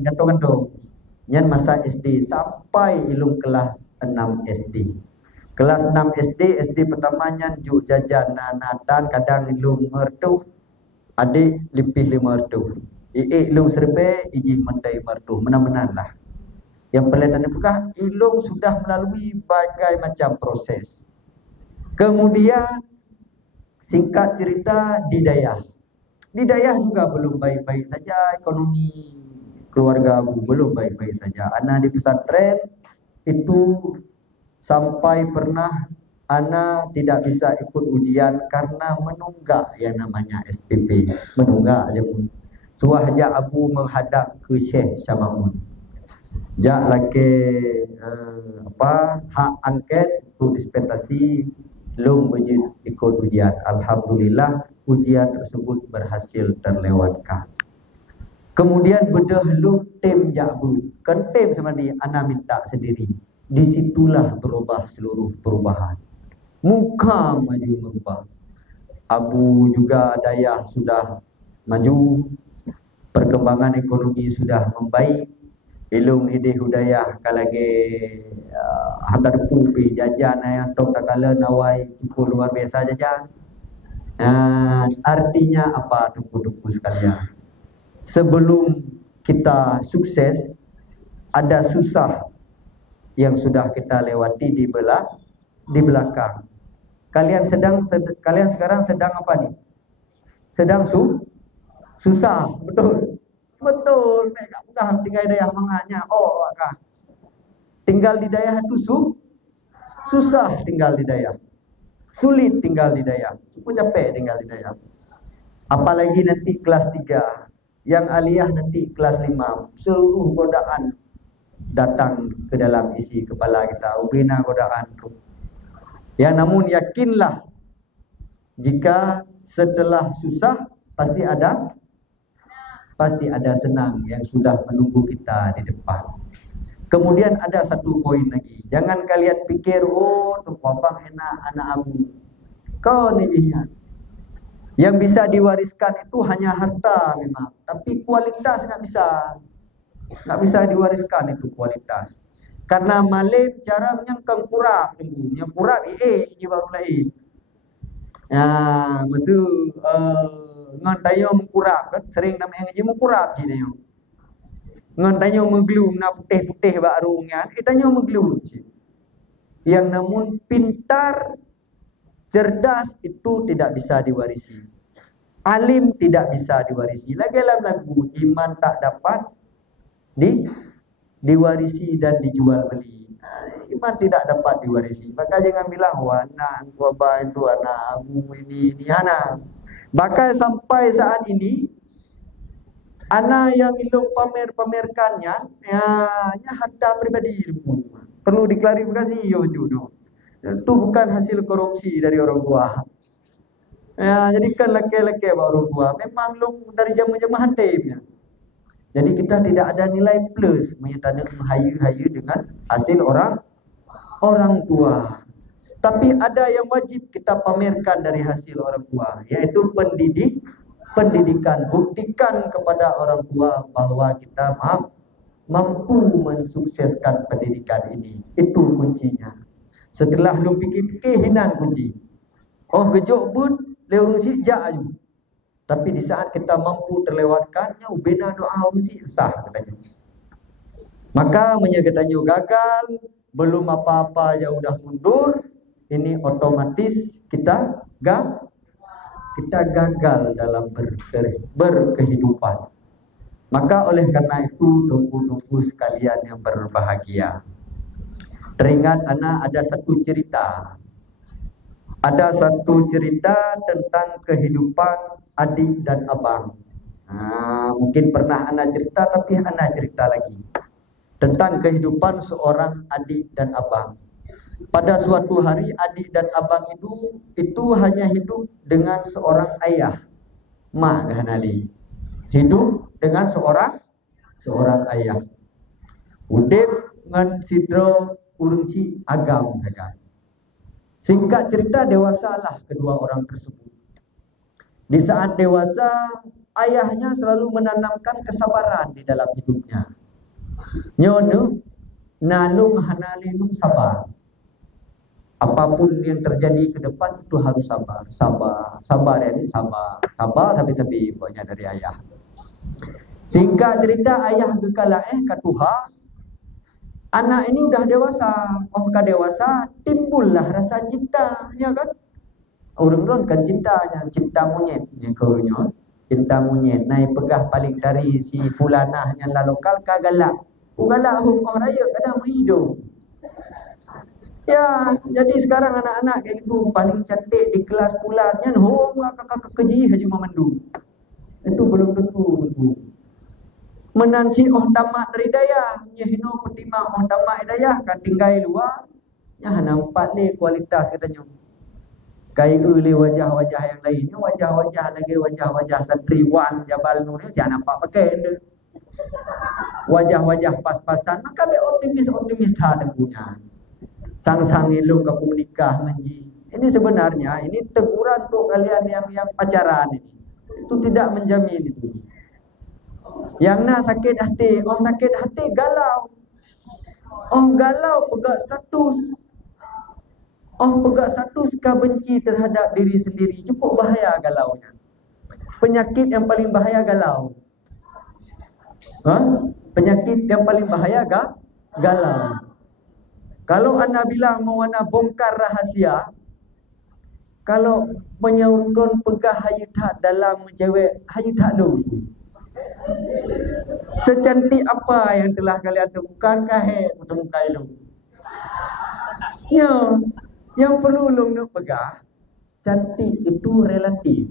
Gantung-gantung. Yang masa SD sampai ilung kelas 6 SD. Kelas 6 SD pertamanya juk jajan nanatan kadang ilung mertu. Adik lipih 5 mertu. Ilung serbe iji mentai mertu. Menang-menang lah. Yang pelihatan bukan ilung sudah melalui berbagai macam proses. Kemudian singkat cerita di daya. Di daya juga belum baik-baik saja ekonomi keluarga Abu belum baik-baik saja. Ana di pesantren itu sampai pernah ana tidak bisa ikut ujian karena menunggak yang namanya SPP. Menunggak aja pun. Suahnya Abu menghadap ke Syekh Syamaun. Jak laki hak angket untuk dispensasi belum ikut ujian. Alhamdulillah ujian tersebut berhasil terlewatkan. Kemudian bedah lu tem jabu. Kan tem sama dia ana minta sendiri. Disitulah berubah seluruh perubahan. Muka maju berubah. Abu juga daya sudah maju. Perkembangan ekonomi sudah membaik. Ilung hidih hudayah kalage hantar pupi jajan yang tok takala nawai cukup luar biasa jajan. Artinya apa tuku-tuku sekalian? Sebelum kita sukses, ada susah yang sudah kita lewati di belakang. Kalian sekarang sedang apa nih? Sedang susah, betul. Betul, mereka mudah tinggal di daerah mangannya. Oh, akak. Tinggal di daerah itu susah tinggal di daerah. Sulit tinggal di daerah. Cukup capek tinggal di daerah. Apalagi nanti kelas 3. Yang aliyah nanti kelas 5. Seluruh godaan datang ke dalam isi kepala kita. Ubina godaan itu. Ya namun yakinlah. Jika setelah susah pasti ada senang yang sudah menunggu kita di depan. Kemudian ada satu poin lagi. Jangan kalian pikir, oh, tu babang enak anak Abu. Kau ni ingat. Yang bisa diwariskan itu hanya harta memang. Tapi kualitas tak bisa. Tak bisa diwariskan itu kualitas. Karena Malik cara menyangkang kurap. Yang kurap, ini baru lain. Maksud, ngan tayo mengkurap kan sering namanya ngaji mengkurap je tayo ngan tayo menglum na putih-putih barungnya tayo menglum je yang namun pintar cerdas itu tidak bisa diwarisi, alim tidak bisa diwarisi. Lagi dalam lagu iman tak dapat diwarisi dan dijual beli. Iman tidak dapat diwarisi. Maka jangan bilang wah anak tua itu anak Abu ini anak. Bahkan sampai saat ini anak yang ilung pamerkannya harta pribadi perlu diklarifikasi ya betul. Itu bukan hasil korupsi dari orang tua. Jadi kan laki-laki orang tua memang long dari zaman hatimnya. Jadi kita tidak ada nilai plus menyatakan menghayu-hayu dengan hasil orang tua. Tapi ada yang wajib kita pamerkan dari hasil orang tua, yaitu pendidikan. Buktikan kepada orang tua bahwa kita mampu mensukseskan pendidikan ini. Itu kuncinya. Setelah lu fikir-fikir, hinan kunci. Oh, gejuk pun lewat si jaju. Tapi di saat kita mampu terlewatkannya, ubena doa si sah katanya. Maka menyatakan gagal, belum apa-apa ya udah mundur, ini otomatis kita gagal dalam berkehidupan. Maka oleh karena itu, tunggu-tunggu sekalian yang berbahagia, teringat anak ada satu cerita. Ada satu cerita tentang kehidupan adik dan abang. Mungkin pernah anak cerita, tapi anak cerita lagi tentang kehidupan seorang adik dan abang. Pada suatu hari adik dan abang itu hanya hidup dengan seorang ayah. Mak Hanali hidup dengan seorang ayah. Udip dengan sidro urungci agam saja. Singkat cerita, dewasalah kedua orang tersebut. Di saat dewasa, ayahnya selalu menanamkan kesabaran di dalam hidupnya. Nyono nalung hanalilung sabar. Apapun yang terjadi ke depan itu harus sabar. Sabar ya, sabar tapi pokoknya dari ayah. Singkat cerita, ayah gekala katuha, anak ini udah dewasa. Oh, ka dewasa timbullah rasa cinta, ya kan? Orang-orang kan cintanya, cinta monyet nya kaunya. Cinta monyet naik pegah paling dari si fulanah yang la lokal kagalak. Ugalak orang raya kadang hidup. Ya, jadi sekarang anak-anak kayak gitu paling cantik di kelas pulannya, kakak keji haju memandu. Itu belum tentu. Menansi tamat dari daya, nyehino petima tamat daya kan tinggal luar. Ya nampak ni kualitas katanya. Kayak uli wajah-wajah yang lainnya, wajah-wajah santriwan Jabal Nur ni jangan nampak pakai ni. Wajah-wajah pas-pasan, maka be optimis ada punya. Sang-sang ilung kamu nikah menji. Ini sebenarnya ini teguran untuk kalian yang pacaran ini. Itu tidak menjamin itu. Yang nak sakit hati, sakit hati galau. Galau pegang status. Pegang status kah benci terhadap diri sendiri. Cukup bahaya galaunya. Penyakit yang paling bahaya galau. Penyakit yang paling bahaya galau. Kalau anda bilang mau anda bongkar rahasia, kalau menyaurkan pegah hayutat dalam cewek, hayutat dulu. Secantik apa yang telah kalian temukan temukan lu. Ya, yang perlu lu nak pegah, cantik itu relatif.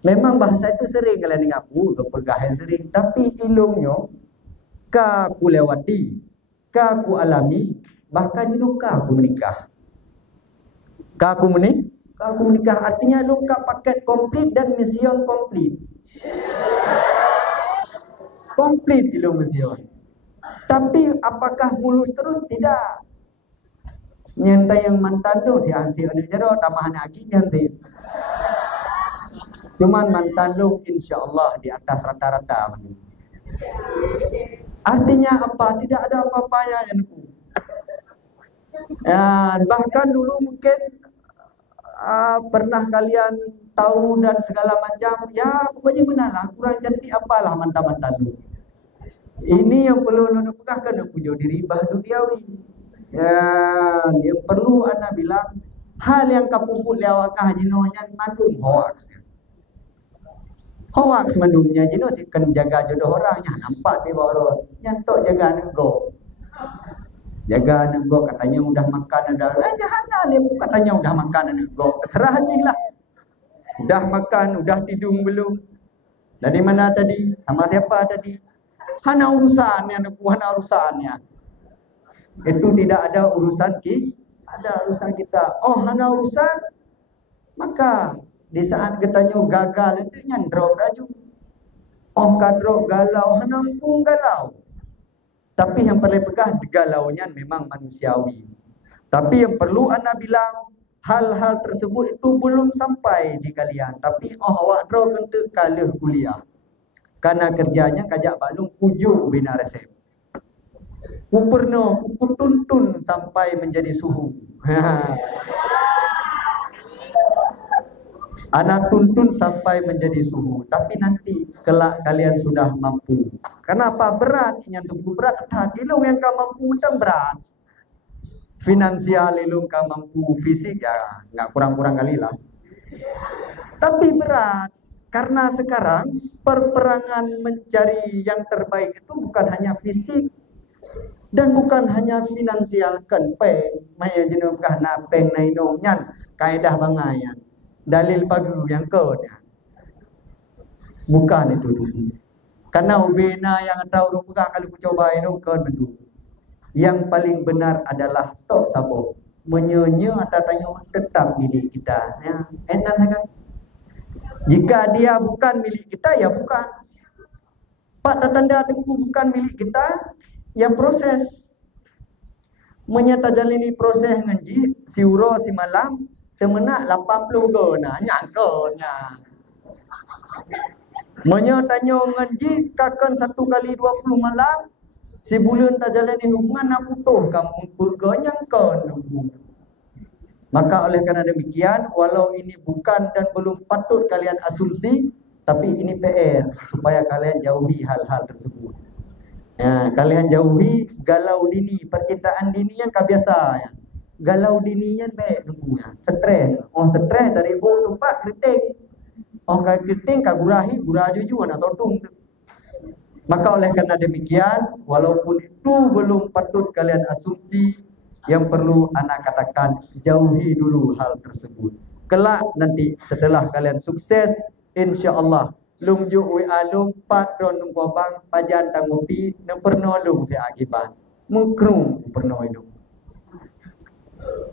Memang bahasa itu sering kalian dengar, pegah yang sering, tapi ilmunya ka ku lewati, ka ku alami, bahkan juga aku menikah. Aku menikah artinya lu paket komplit dan mision komplit. Komplit ilmu mision. Tapi apakah mulus terus? Tidak. Nyantai yang mantan tu si ansih anu jero tamahan lagi nyantai. Cuman mantan lu insya-Allah di atas rata-rata. Artinya apa? Tidak ada apa-apanya yang itu. Ya, bahkan dulu mungkin pernah kalian tahu dan segala macam, ya pokoknya benarlah kurang cantik apalah mantan-mantan dulu. Ini yang perlu anda pegah kena punya diri bah duniawi. Ya, yang perlu anda bilang hal yang kapuput lewakah jinonya mandum hoax. Hoax mandumnya jino si kan jaga jodoh orangnya nampak di bawah nyantok jaga nego. Jaga nego katanya udah makan ada. Janganlah dia katanya udah makan nego. Terserah lah. Udah makan, udah tidung belum? Dari mana tadi? Sama siapa tadi? Hana urusannya, hana urusannya. Itu tidak ada urusan ada urusan kita. Hana urusan. Maka di saat katanya gagal itu nyandrop raju. Oh kadro galau, hanangku galau. Tapi yang paling pegah galaunya memang manusiawi. Tapi yang perlu anda bilang, hal-hal tersebut itu belum sampai di kalian. Tapi awak draw kena kalah kuliah. Karena kerjanya kajak balung ujuk bina resep. Ku pernah, ku tuntun sampai menjadi suhu. Anak tuntun sampai menjadi suhu. Tapi nanti kelak kalian sudah mampu. Kenapa berat? Yang tunggu berat. Hati lu yang kau mampu macam berat. Finansial lu kau mampu. Fisik ya nggak kurang-kurang kali lah. Tapi berat. Karena sekarang perperangan mencari yang terbaik itu bukan hanya fisik. Dan bukan hanya finansial. Kan peng. Maya jenukah na peng na inong yan. Kaedah bangayan. Dalil pagu yang kau ni. Bukan itu dulu. Karena ubena yang tahu rupa kalau ku coba itu kau dulu. Yang paling benar adalah tok sabo. Menyonya atau tanya tetap milik kita. Ya, enak kan? Jika dia bukan milik kita, ya bukan. Pak tanda tengku bukan milik kita, ya proses. Menyata jalani proses ngaji, si uro si malam. Temenak 80 ke nak nyangkutnya. Menyo tanyo ngaji kakan 1 kali 20 malam. Si bulan tak jalani hubungan nak putuh kamu purga nyangkut. Maka oleh kerana demikian, walau ini bukan dan belum patut kalian asumsi, tapi ini PR supaya kalian jauhi hal-hal tersebut. Ya, kalian jauhi galau dini, percintaan dini yang kebiasa ya. Galau dininya baik nunggunya. Stres. Oh stres dari tempat keriting. Oh keriting kagurahi, gurah juju anak todung. Maka oleh kerana demikian, walaupun itu belum patut kalian asumsi, yang perlu anak katakan jauhi dulu hal tersebut. Kelak nanti setelah kalian sukses, insya-Allah lung ju we alum pat don nung bang pajan tangupi nang perno lung fi akibat. Mukrum perno hidup.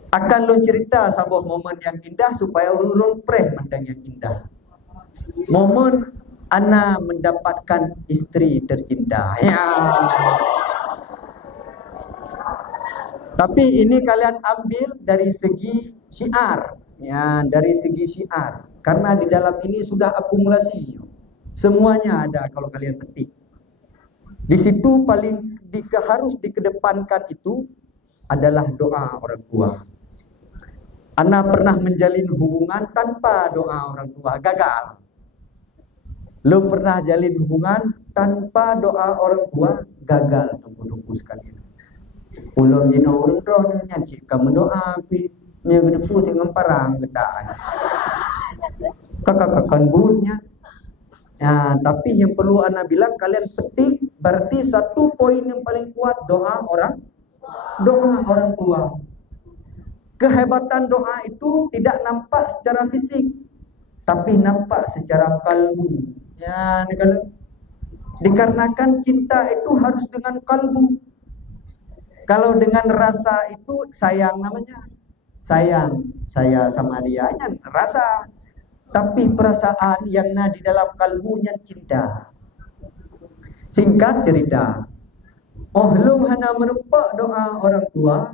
Akan lu cerita sebuah momen yang indah supaya urun preh mentang yang indah. Momen ana mendapatkan istri terindah. Ya. Tapi ini kalian ambil dari segi syiar. Ya, dari segi syiar. Karena di dalam ini sudah akumulasi. Semuanya ada kalau kalian petik. Di situ paling harus dikedepankan itu adalah doa orang tua. Ana pernah menjalin hubungan tanpa doa orang tua, gagal. Lu pernah jalin hubungan tanpa doa orang tua, gagal tunggu-tunggu sekalian. Ulun dina urun roh nyanci kamu doa pi minggu depu sing ngemparang gedaan. Kakak-kakan burutnya. Ya, tapi yang perlu ana bilang kalian petik berarti satu poin yang paling kuat doa orang tua. Kehebatan doa itu tidak nampak secara fisik, tapi nampak secara kalbu. Ya, dikarenakan cinta itu harus dengan kalbu. Kalau dengan rasa itu sayang namanya. Sayang, saya sama dia hanya rasa. Tapi perasaan yang di dalam kalbunya cinta. Singkat cerita, belum hanya menepuk doa orang tua,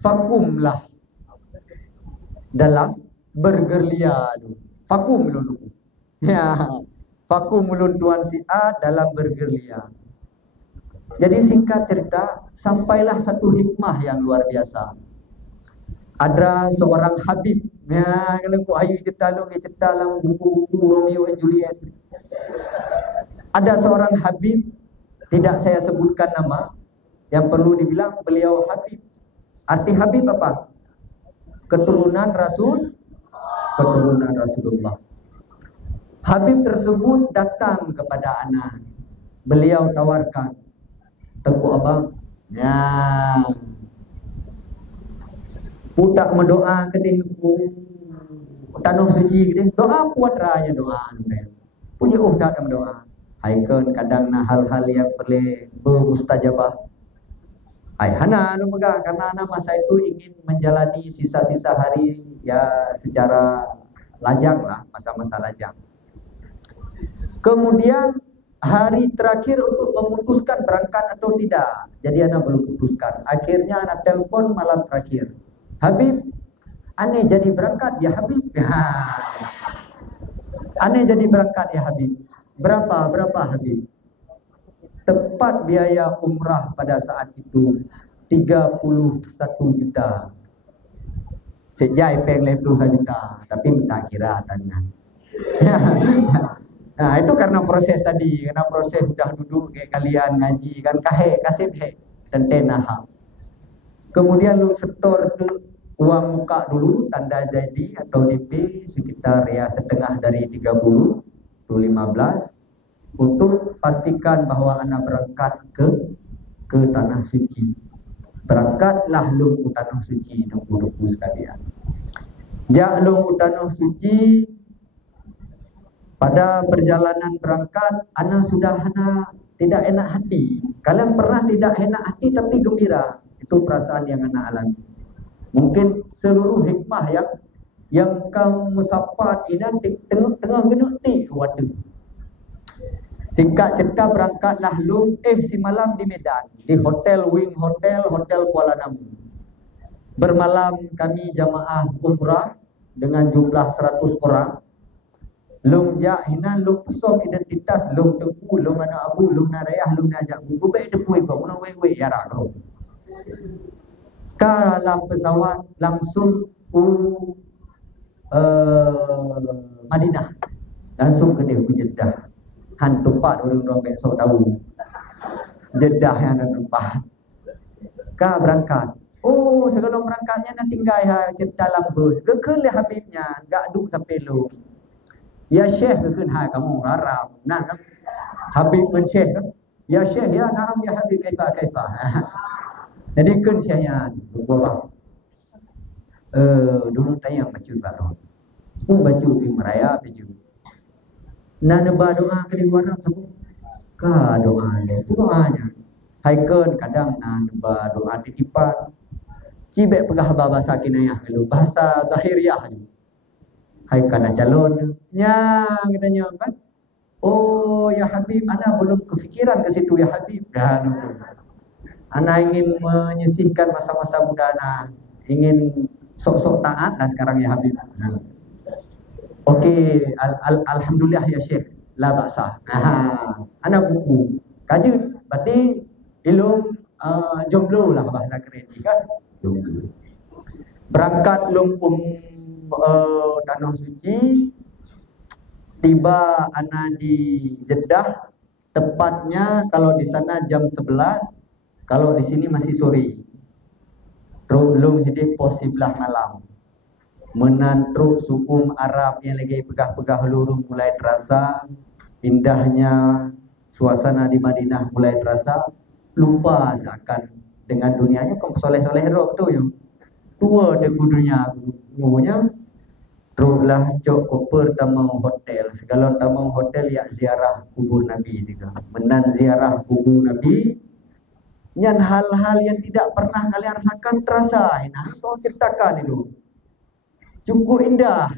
vakumlah dalam bergelia. Vakum dulu. Ya, vakum ulun tuan si A dalam bergelia. Jadi singkat cerita, sampailah satu hikmah yang luar biasa. Ada seorang Habib, ya kalau ku ayu cerita dalam buku-buku Romeo and Juliet. Ada seorang Habib, tidak saya sebutkan nama, yang perlu dibilang beliau Habib. Arti Habib apa? Keturunan Rasulullah. Habib tersebut datang kepada anak. Beliau tawarkan, Tengku abang, ya, putak mendoa kedingku, tanah suci keding, doa kuat raya doa. Punya tak mendoa. Haikun kadang hal-hal yang perlu bermustajabah. Hai hana lu megah karena anak masa itu ingin menjalani sisa-sisa hari ya secara lajang lah, masa-masa lajang. Kemudian hari terakhir untuk memutuskan berangkat atau tidak. Jadi anak belum putuskan. Akhirnya anak telepon malam terakhir. Habib, aneh jadi berangkat ya Habib. Aneh jadi berangkat ya Habib. Berapa Habib? Tepat biaya umrah pada saat itu 31 juta. Sejai peng lepas 1 juta. Tapi minta kira tanya. Nah itu karena proses tadi. Karena proses sudah duduk kayak kalian ngaji kan. Kasih dan tenah. Kemudian lu setor tu uang muka dulu. Tanda jadi atau DP sekitar ya setengah dari 30 atau 15. Untuk pastikan bahwa anak berangkat ke tanah suci. Berangkatlah lu ke tanah suci. Nunggu sekalian. Jak lu ke tanah suci. Pada perjalanan berangkat, anak sudah tidak enak hati. Kalian pernah tidak enak hati tapi gembira. Itu perasaan yang anak alami. Mungkin seluruh hikmah yang kamu sapat ini tengah genuk ni waduh. Singkat cerita berangkatlah lu si malam di Medan, di Hotel Wing Hotel Kuala Namu. Bermalam kami jamaah umrah dengan jumlah 100 orang. Lung jak hinan lung pesom identitas lung tengku lung anak abu lung narayah lung najak buku baik depui kau mana we ya rak kau. Dalam pesawat langsung Madinah. Langsung ke Jeddah. Han tempat orang-orang besok tahu. Jeddah yang ada tempat. Ka berangkat. Oh, sebelum berangkatnya nak tinggal dalam bus. Kekelih Habibnya, gak duk sampai lu. Ya Syekh kekin hai kamu rarap. Nah, Habib pun Syekh kan. Ya Syekh ya naam ya Habib kaifa. Jadi kun Syekhnya berbual. Dulu tayang baca baru. Baca di meraya baju. Nah neba doa ke luar aku. Ka doa le. Itu doanya. Haikun kadang neba doa titipan. Cibek pegah bahasa kinayah lu bahasa zahiriah. Hai kana calon nya katanya kan. Oh ya Habib, ana belum kepikiran ke situ ya Habib. Dan ana ingin menyisihkan masa-masa muda ana, ingin sok-sok taat lah sekarang ya Habib. Okey, alhamdulillah ya Syekh, la ba'sa. Ana buku. Kaji berarti ilmu jomblo lah bahasa keren kan. Berangkat lumpum tanah suci, tiba anak di Jeddah, tepatnya kalau di sana jam 11, kalau di sini masih sore. Belum jadi pos sebelah malam. Menantruk sukum Arab yang lagi pegah-pegah lurung mulai terasa, indahnya suasana di Madinah mulai terasa, lupa seakan dengan dunianya kau soleh-soleh roh tu yang tua de dunia ngunya. Teruslah cok koper tamu hotel. Segala tamu hotel ya ziarah kubur Nabi juga. Menan ziarah kubur Nabi. Yang hal-hal yang tidak pernah kalian rasakan terasa. Nah, kau ceritakan itu. Cukup indah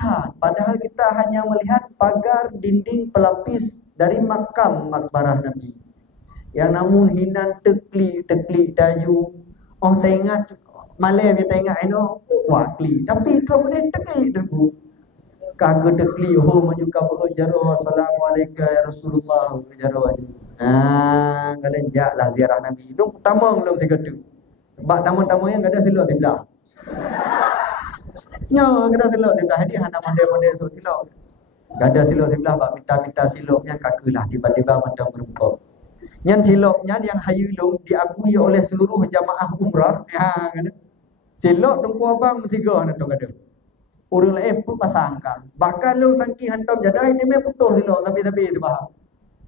tak. Padahal kita hanya melihat pagar dinding pelapis dari makam makbarah Nabi. Yang namun hinan tekli daju. Oh, tak ingat malam kita ingat wakli tapi terus dia tekli dulu kagak tekli maju kabur jaro assalamualaikum ya Rasulullah jaro kalian jaklah ziarah Nabi duk tamang belum segitu bak tamu-tamu yang ada silap sebelah ada silap sebelah jadi hana model-model so silap ada silap sebelah bak minta silapnya kakalah tiba-tiba macam berbuka. Yang silapnya yang hayulung diakui oleh seluruh jamaah umrah kan. Silap tunggu abang tiga nak kata. Orang lain pun pasangkan. Bahkan lu sangki hantam jadai ni memang putus silap tapi itu bah.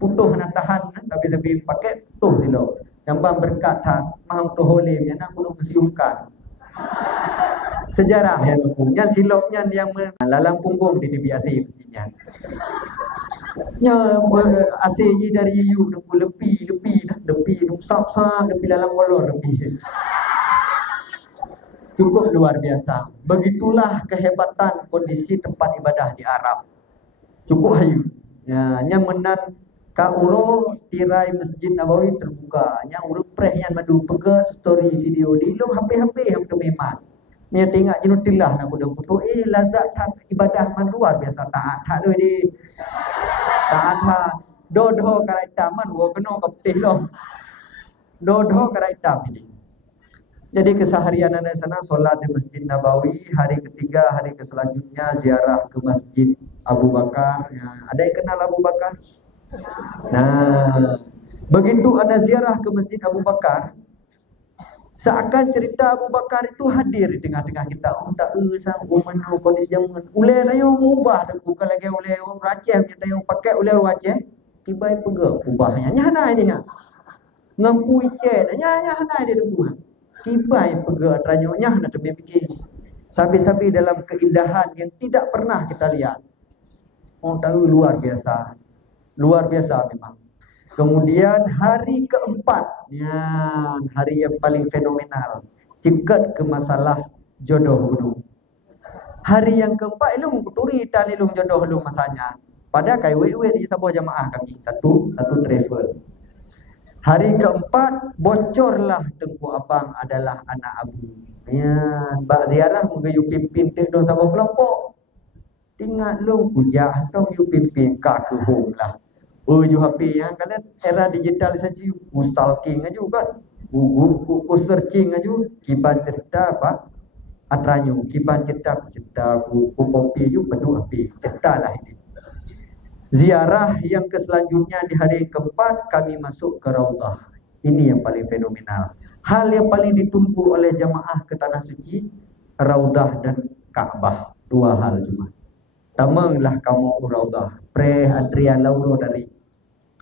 Putus nak tahan tapi pakai putus silap. Yang bang berkat tak maham tu holim yang nak perlu kesiumkan. Sejarah yang hukum. Yang silapnya yang lalang punggung di biasa mestinya. Nya ACJ dari you lebih sap-sap lebih lalang kolor lebih. Cukup luar biasa. Begitulah kehebatan kondisi tempat ibadah di Arab. Cukup hayu. Ya, nya menan ka uro tirai Masjid Nabawi terbuka. Nya uro prehnya madu pega story video di lu HP-HP yang kememat. Nya tengok jenutillah nak kuda foto lazat tak ibadah man luar biasa taat tak deui di. Taat ha dodo karaita man wo keno kaptih lo. Dodo karaita ini. Jadi keseharian anda sana solat di Masjid Nabawi, hari ketiga, hari selanjutnya ziarah ke Masjid Abu Bakar. Ya, ada yang kenal Abu Bakar? Nah, begitu ada ziarah ke Masjid Abu Bakar, seakan cerita Abu Bakar itu hadir di tengah-tengah kita. Oh tak usang umano kondisi zaman. Ulai rayo ubah dak bukan lagi ulai raceh kita yang pakai ulai raceh. Tiba pega ubahnya. Nyana ini ha. Ngampu ice, nyana dia tu. Kibai pega ranyonya nak tebe fikir. Sabi-sabi dalam keindahan yang tidak pernah kita lihat. Oh tahu luar biasa. Luar biasa memang. Kemudian hari keempat, ya, hari yang paling fenomenal. Cekat ke masalah jodoh dulu. Hari yang keempat ilung kuturi tali ilung jodoh ilung masanya. Pada kai we di sebuah jamaah kami satu travel. Hari keempat bocorlah Tengku Abang adalah anak abu. Ya, bak ziarah mengayu pimpin teh dong sabah kelompok. Tinggal lu puja atau you pimpin ka ke home lah. Ju HP ya kan era digitalisasi stalking aja kan. Searching aja kiban cerita apa? Atranyo kiban cerita ku kopi ju penuh HP. Ceritalah ini. Ziarah yang selanjutnya di hari keempat kami masuk ke Raudhah. Ini yang paling fenomenal. Hal yang paling ditunggu oleh jamaah ke Tanah Suci, Raudhah dan Ka'bah. Dua hal cuma. Tamanglah kamu ke Raudhah. Pre Adrian Lauro dari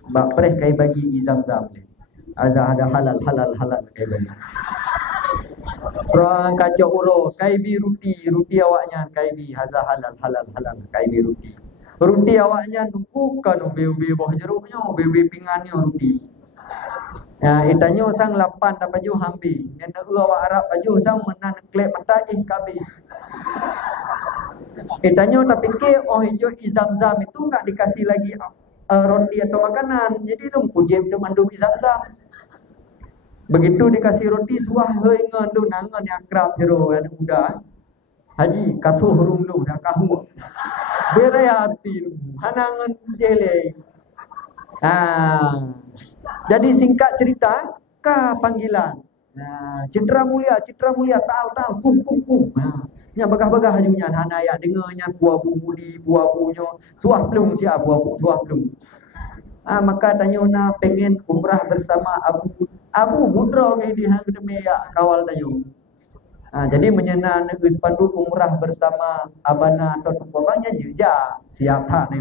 Mbak Pre kai bagi izam-zam ni. Ada halal kai bagi. Orang kacau uro kai bi ruti awaknya kai bi haza halal kai bi ruti. Ruti awaknya bukan ube-ube bawah jeruknya, ube-ube pingannya ruti. Ya, itanyo sang 8 dah baju hambi. Yang awak Arab baju sang menan klep mata kabi. Itanyo tapi ke oh hijau izam-zam itu enggak dikasih lagi roti atau makanan. Jadi dong kujib dia mandu izam-zam. Begitu dikasih roti suah heuy ngan tu nangan yang akrab jero ada muda. Haji kasuh hurung lu dah kahu. Berayati hanangan jele. Jadi singkat cerita ka panggilan. Citra mulia tahu kum. Nya bagah-bagah hajunya hanaya dengarnya buah budi buah bunyo suah plung sia buah bu suah plung. Maka tanyona pengen umrah bersama Abu Budra ke di hang demeya kawal tayo. Jadi menyenang negeri sepandu umrah bersama abana atau babanya juga siap hak ni.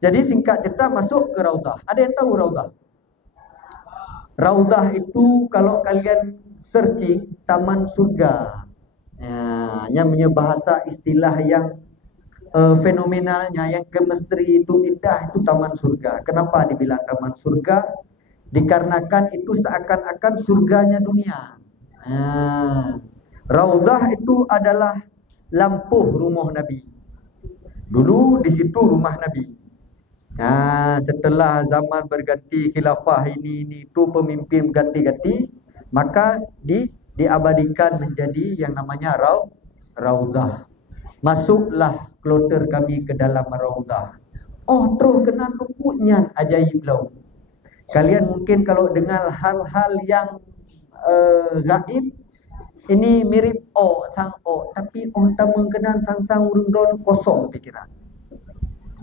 Jadi singkat cerita masuk ke Raudhah. Ada yang tahu Raudhah? Raudhah itu kalau kalian searching taman surga. Yang punya bahasa istilah yang fenomenalnya yang chemistry itu indah itu taman surga. Kenapa dibilang taman surga? Dikarenakan itu seakan-akan surganya dunia. Raudhah itu adalah lampuh rumah Nabi. Dulu di situ rumah Nabi. Setelah zaman berganti khilafah ini itu pemimpin ganti-ganti, maka diabadikan menjadi yang namanya Raudhah. Masuklah kloter kami ke dalam Raudhah. Oh, terus kena luputnya ajaib lau. Kalian mungkin kalau dengar hal-hal yang gaib ini mirip sang tapi tak mengenal sang urung don kosong pikiran.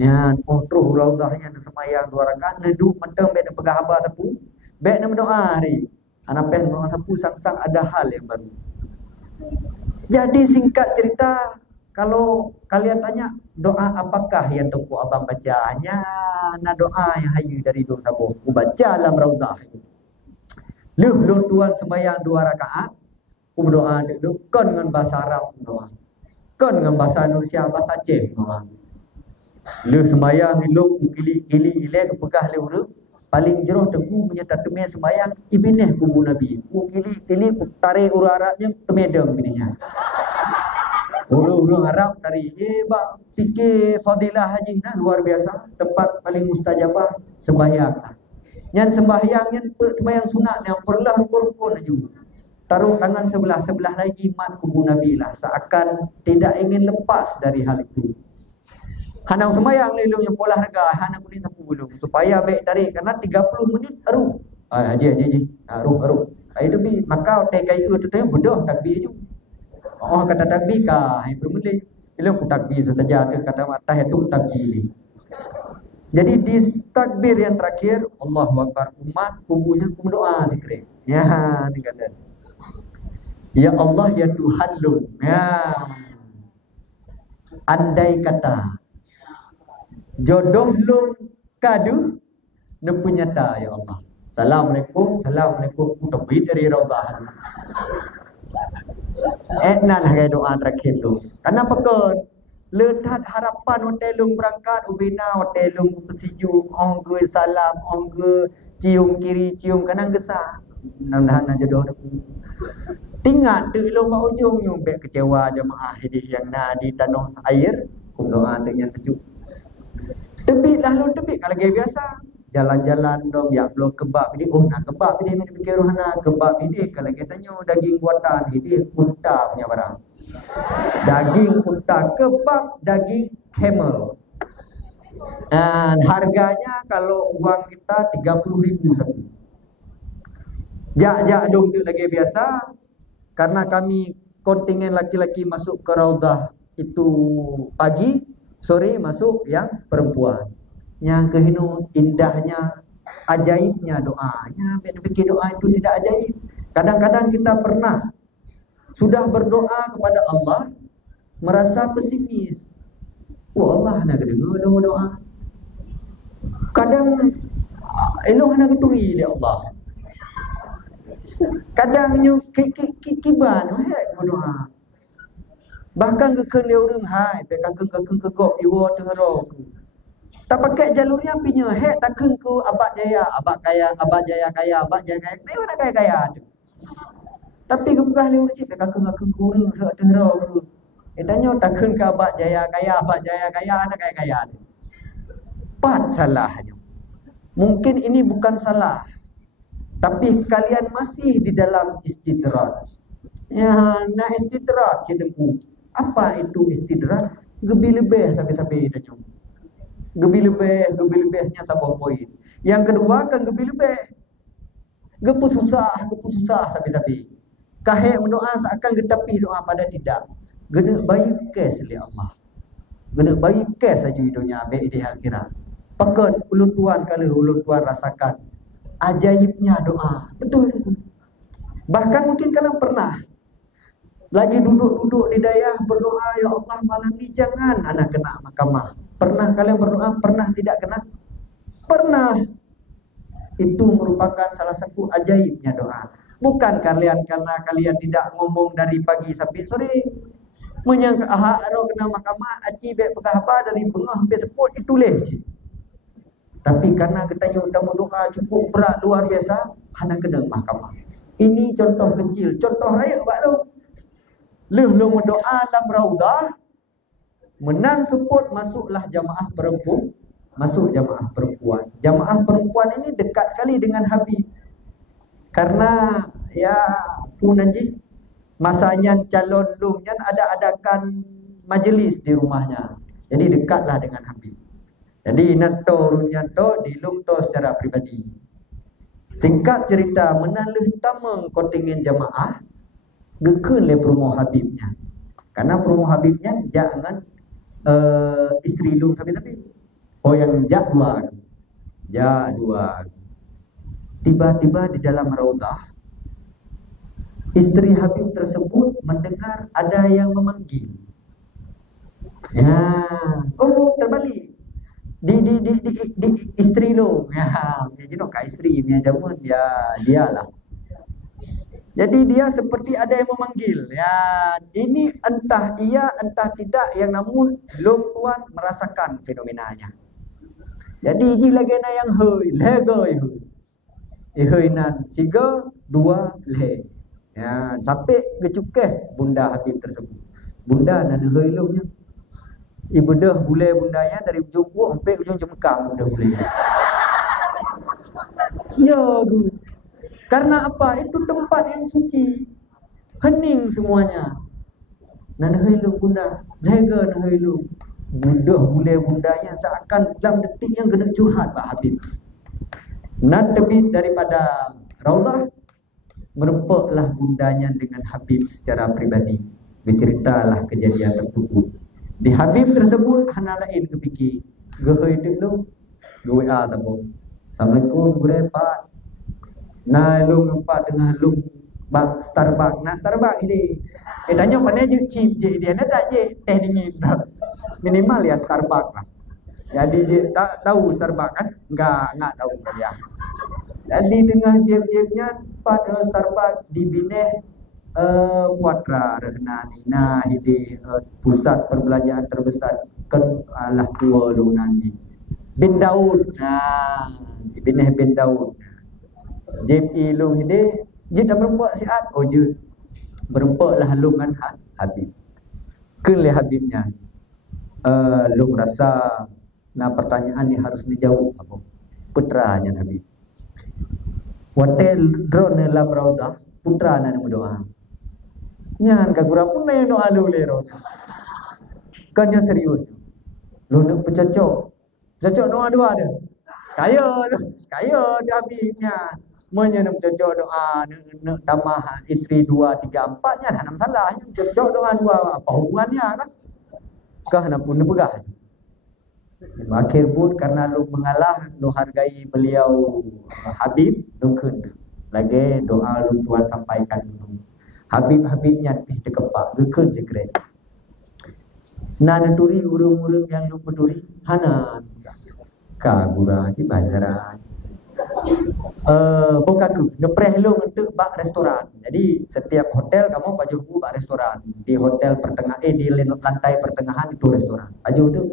Ya, terus Raudhahnya semayang 2 rakaat neduk mentang bek pegah haba tapu, bek nak berdoa hari. Anak pen berdoa tapu sang ada hal yang baru. Jadi singkat cerita, kalau kalian tanya doa apakah yang Tengku Abang bacanya, na doa yang hayu dari doa tapu, baca dalam Raudhah. Lu tuan sembahyang 2 rakaat, berdoa duduk kon dengan bahasa Arab doa. Kon dengan bahasa Indonesia, bahasa Aceh doa. Lu sembahyang lu ili kepegah le urang, paling jeroh Tengku punya tateme sembahyang ibineh kubu Nabi. Ili tarik urang Arabnya temedem bininya. Urang Arab tari bak fikir fadilah haji nah luar biasa, tempat paling mustajabah sembahyang. Yang sembahyang sunat yang perlah rukun aja. Taruh tangan sebelah lagi mat kubu Nabi lah, seakan tidak ingin lepas dari hal itu. Hanang sembahyang lelong yang pola harga hanang kuning sapu belum supaya baik tarik karena 30 menit aru. Haji. Aru. Ai debi maka te kai tu bodoh takbir je. Oh kata takbir ka hai permulai. Elok ku takbir saja tu kata mata itu takbir. Jadi di takbir yang terakhir Allahu Akbar, umat kubunya berdoa zikir. Ya, ni kata. Ya Allah ya Tuhan lu. Ya. Andai kata jodoh lu kadu ne punyata ya Allah. Assalamualaikum takbir dari Raudhah. Nan hai doa terakhir tu. Kenapa kan? Letat harapan hotelung berangkat ubina hotelung pesiju ongge salam ongge cium kiri cium kanan gesah. Mudah-mudahan jodoh tu. Tinggal tu ilmu mak ujung nyumbek kecewa jemaah hadis yang di tanah air kum doa dengan sejuk. Tebik kalau gaya biasa jalan-jalan dong ya belum kebab ini nak kebab ini fikir rohana kebab ini kalau kita tanya daging buatan ini unta punya barang. Daging unta kebab daging camel. Dan harganya kalau uang kita 30,000 satu. Jak dong tu lagi biasa. Karena kami kontingen laki-laki masuk ke Raudhah itu pagi, sore masuk yang perempuan. Yang kehinu indahnya, ajaibnya doanya. Biar fikir doa itu tidak ajaib. Kadang-kadang kita pernah sudah berdoa kepada Allah merasa pesimis. Allah nak dengar doa. Kadang elok nak ketui dia Allah. Kadangnya kiban berdoa. Bahkan ke orang hai, kakeng kegop iwo tengero. Tak pakai jalurnya pinya he takun ku abad jaya kaya. Dia nak kaya. Tapi kebukah le urus kakeng guru hak tengero. Tanya takun ke abad jaya kaya nak kaya. Pat salahnya. Mungkin ini bukan salah. Tapi kalian masih di dalam istidrat. Ya, nak istidrat cedengku. Apa itu istidrat? Gebi-lebih tapi dah cuma. Gebi-lebihnya sabah poin. Yang kedua kan gebi-lebih. Geput susah tapi. Kahek mendoa seakan getapi doa pada tidak. Gena bayi kes oleh Allah. Gena bayi kes saja hidupnya baik di akhirat. Pakat ulun tuan rasakan ajaibnya doa. Betul. Bahkan mungkin kalian pernah lagi duduk di dayah berdoa, ya Allah malam ni jangan anak kena mahkamah. Pernah kalian berdoa, pernah tidak kena? Pernah. Itu merupakan salah satu ajaibnya doa. Bukan kalian karena kalian tidak ngomong dari pagi sampai sore. Menyangka ro kena mahkamah, aci baik pegah dari bengah sampai seput itu leh. Tapi karena kita nyudah doa cukup berat luar biasa, hanya kena mahkamah. Ini contoh kecil, contoh raya buat tu. Lu mendoa dalam Raudhah, menang seput masuklah jamaah perempuan, masuk jamaah perempuan. Jamaah perempuan ini dekat kali dengan Habib. Karena ya pun nanti masanya calon lumnya adakan majlis di rumahnya. Jadi dekatlah dengan Habib. Jadi runya dilum secara pribadi. Singkat cerita menalih tamang kontingen jamaah gekun le promo Habibnya. Karena promo Habibnya jangan isteri lum tapi. Oh yang dua. Tiba-tiba di dalam Raudhah isteri Habib tersebut mendengar ada yang memanggil. Ya, terbalik. Di isteri lu ya jadi kak isteri punya jamun dialah. Jadi dia seperti ada yang memanggil ya, ini entah iya entah tidak yang namun belum tuan merasakan fenomenanya. Jadi ini lagi yang hei nan siga dua le ya sampai kecukeh bunda Habib tersebut bunda nan hei lu nya Ibu dah bulai bundanya dari ujung buah sampai ujung cemekang dah bulai. Ya, Bu. Karena apa? Itu tempat yang suci. Hening semuanya. Nah, nahilung bunda, lega nahilung. Budah bulai bundanya seakan dalam detik yang kena curhat Pak Habib. Nan terbit daripada Raudah, merempaklah bundanya dengan Habib secara pribadi. Berceritalah kejadian tersebut. Di Habib tersebut hana lain kepikir. Gehoi dik lu. Gue tahu. Assalamualaikum gure Pak. Nah lu empat dengan lu bak Starbucks. Nah Starbucks ini. Tanya mana je chip je dia tak je teh dingin. Minimal ya Starbucks lah. Jadi je tak tahu Starbucks kan? Enggak tahu dia. Jadi dengan jeb-jebnya pada Starbucks di Bineh Puatra Regnani. Nah ini pusat perbelanjaan terbesar kan lah tua lu nanti. Bin Daud. Nah, di Bineh Bin Daud. JP lu ini je dah berempat sihat. Oh je berempatlah lu dengan Habib. Kelih Habibnya. Lu rasa nah pertanyaan ni harus dijawab apa? Putranya Habib. Hotel drone dalam Raudah putra nak berdoa. Nyan kagura pun na doa lu lero. Kannya serius. Lu nak bercocok. Cocok doa-doa dia. Kaya dia Habibnya. Monya nak bercocok doa nak tambah isteri 2 3 4 nya tak ada masalah. Cocok doa 2 apa hubungannya kan? Kah nak pun pegah. Akhir pun karena lu mengalah, lu hargai beliau Habib, lu kena. Lagi doa lu Tuhan sampaikan dulu. Habibnya di kepak, gekun je keren. Nah neturi urung-urung yang lu peduli, hana kagura di bajaran. Bokaku, nepreh lu untuk bak restoran. Jadi setiap hotel kamu baju bak restoran. Di hotel di lantai pertengahan itu restoran. Baju tu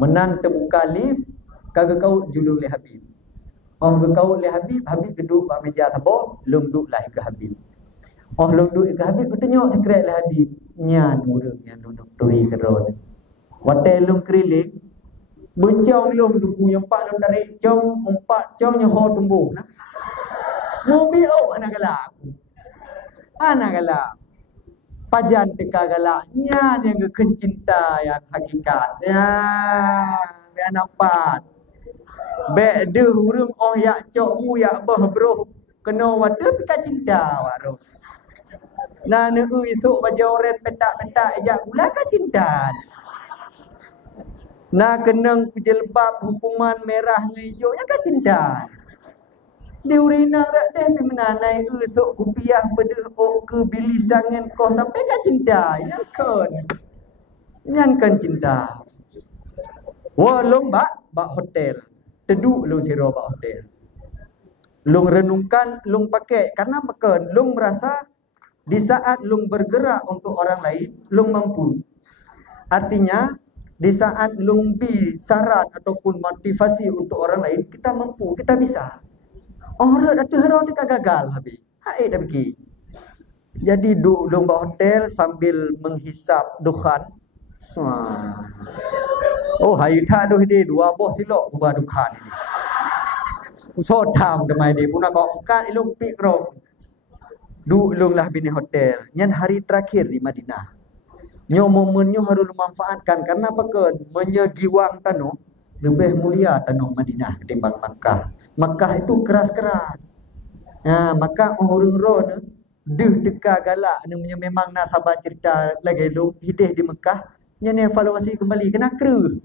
menan terbuka lift, kagak kau julung le Habib. Oh kau le Habib duduk kat meja sabo, lum duduk lah ke Habib. Oh lum duduk ke Habib, tengok sekret le Habib. Nyan urang yang duduk turi keron. Hotel lum keriling, bencong lum duku yang pak lum tarik cong, 4 cong nyoho tumbuh nah. Mobil anak galak. Anak galak. Pajan teka galaknya yang gekun cinta yang hakikat. Ya, dia nampak. Bek de urung oh yak cok mu yak bah bro. Kena wadah teka cinta waru. Nah ne esok baju oren petak-petak ejak gula ka cinta. Nah kenang jelbab hukuman merah ngejok ya ka cinta. Di urina rak deh pemenanai esok kupiah beda ok ke bilisangan kau sampai kan cinta yang kan cinta walong bak hotel teduk lu siro bak hotel lung renungkan lung pakai karena makan lung merasa di saat lung bergerak untuk orang lain lung mampu artinya di saat lung bi syarat ataupun motivasi untuk orang lain kita mampu kita bisa. Orang ada hero ni gagal habis. Hai dah pergi. Jadi duduk lomba hotel sambil menghisap dukhan. Oh hai tha doh dia 2 bos silok ubah dukhan ini. So tham demai dia pun kau kan ilung pik ro. Duduk longlah bini hotel. Nyan hari terakhir di Madinah. Nyo momennya harus dimanfaatkan karena apa kan menyegiwang tanah lebih mulia tanah Madinah ketimbang Makkah. Makkah itu keras-keras. Nah, maka orang roh deh teka galak namanya memang nak sabar cerita lagi lu hidup di Mekah nya evaluasi kembali kena kru.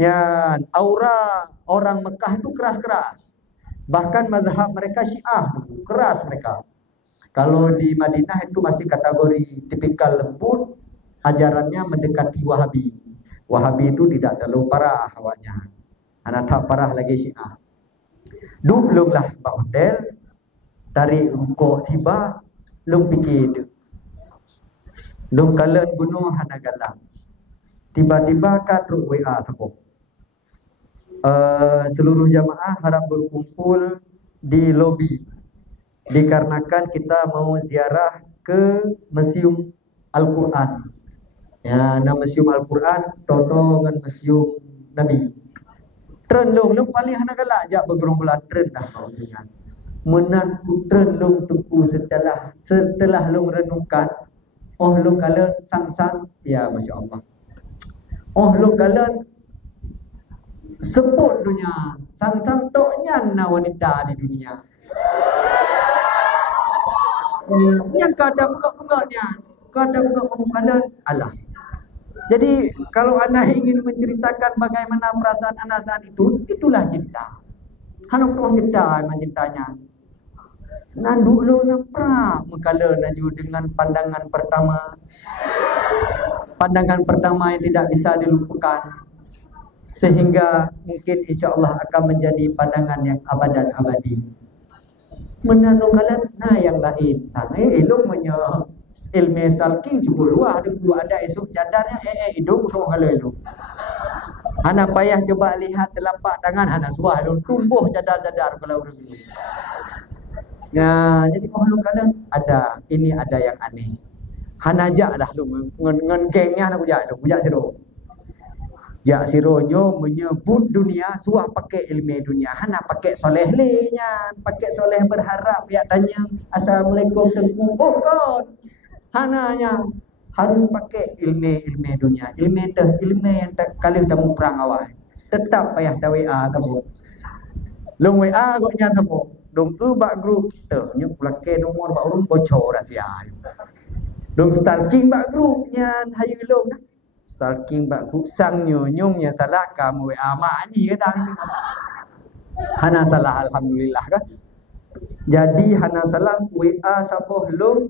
Ya, aura orang Mekah itu keras-keras. Bahkan mazhab mereka Syiah keras mereka. Kalau di Madinah itu masih kategori tipikal lembut, ajarannya mendekati Wahabi. Wahabi itu tidak terlalu parah hawanya. Anak tak parah lagi Syiah. Duk lung lah pak hotel tarik rukuk tiba lung fikir tu lung kalan bunuh hana galang tiba-tiba kat ruk WA tapo seluruh jamaah harap berkumpul di lobi dikarenakan kita mau ziarah ke Museum Al-Quran Ya, na museum Al-Quran, toto dengan museum Nabi. Tren long paling hana galak jak bergerombolan tren dah kau dengar. Menan tren long tunggu setelah long renungkan, oh long kala sang-sang, ya masya-Allah. Oh long kala sebut dunia, sang-sang toknya na wanita di dunia. Yang kata buka-bukanya, kata buka-bukanya Allah. Jadi kalau anda ingin menceritakan bagaimana perasaan anda saat itu, itulah cinta. Hanok roh cinta, cintanya. Nanduk lo sapra mengkala naju dengan pandangan pertama. Pandangan pertama yang tidak bisa dilupakan. Sehingga mungkin insya-Allah akan menjadi pandangan yang abadan abadi. Menanung kalian, nah yang lain. Sana elok menyo ilmu salking juga luar ada esok jadarnya hidung roh kalau itu. Hana payah coba lihat telapak tangan hana suah lu tumbuh jadar-jadar kalau ini. Ya, jadi kalau kadang ada yang aneh. Hana jaklah lu ngen gengnya nak bujak siro. Ya sironyo menyebut dunia suah pakai ilmu dunia. Hana pakai soleh lenya, pakai soleh berharap ya tanya assalamualaikum tengku. Oh God. Hananya harus pakai ilmu dunia. Ilmu yang kali kamu perang awal. Tetap payah dah WA kamu. Long WA goknya kamu. Dong bak grup tu nyu pelake nomor bak urun bocor rahsia. Dong stalking bak grupnya hayu long. Stalking bak grup sang nyung salah kamu WA mak ji kadang. Hana salah alhamdulillah kan. Jadi hana salah WA saboh long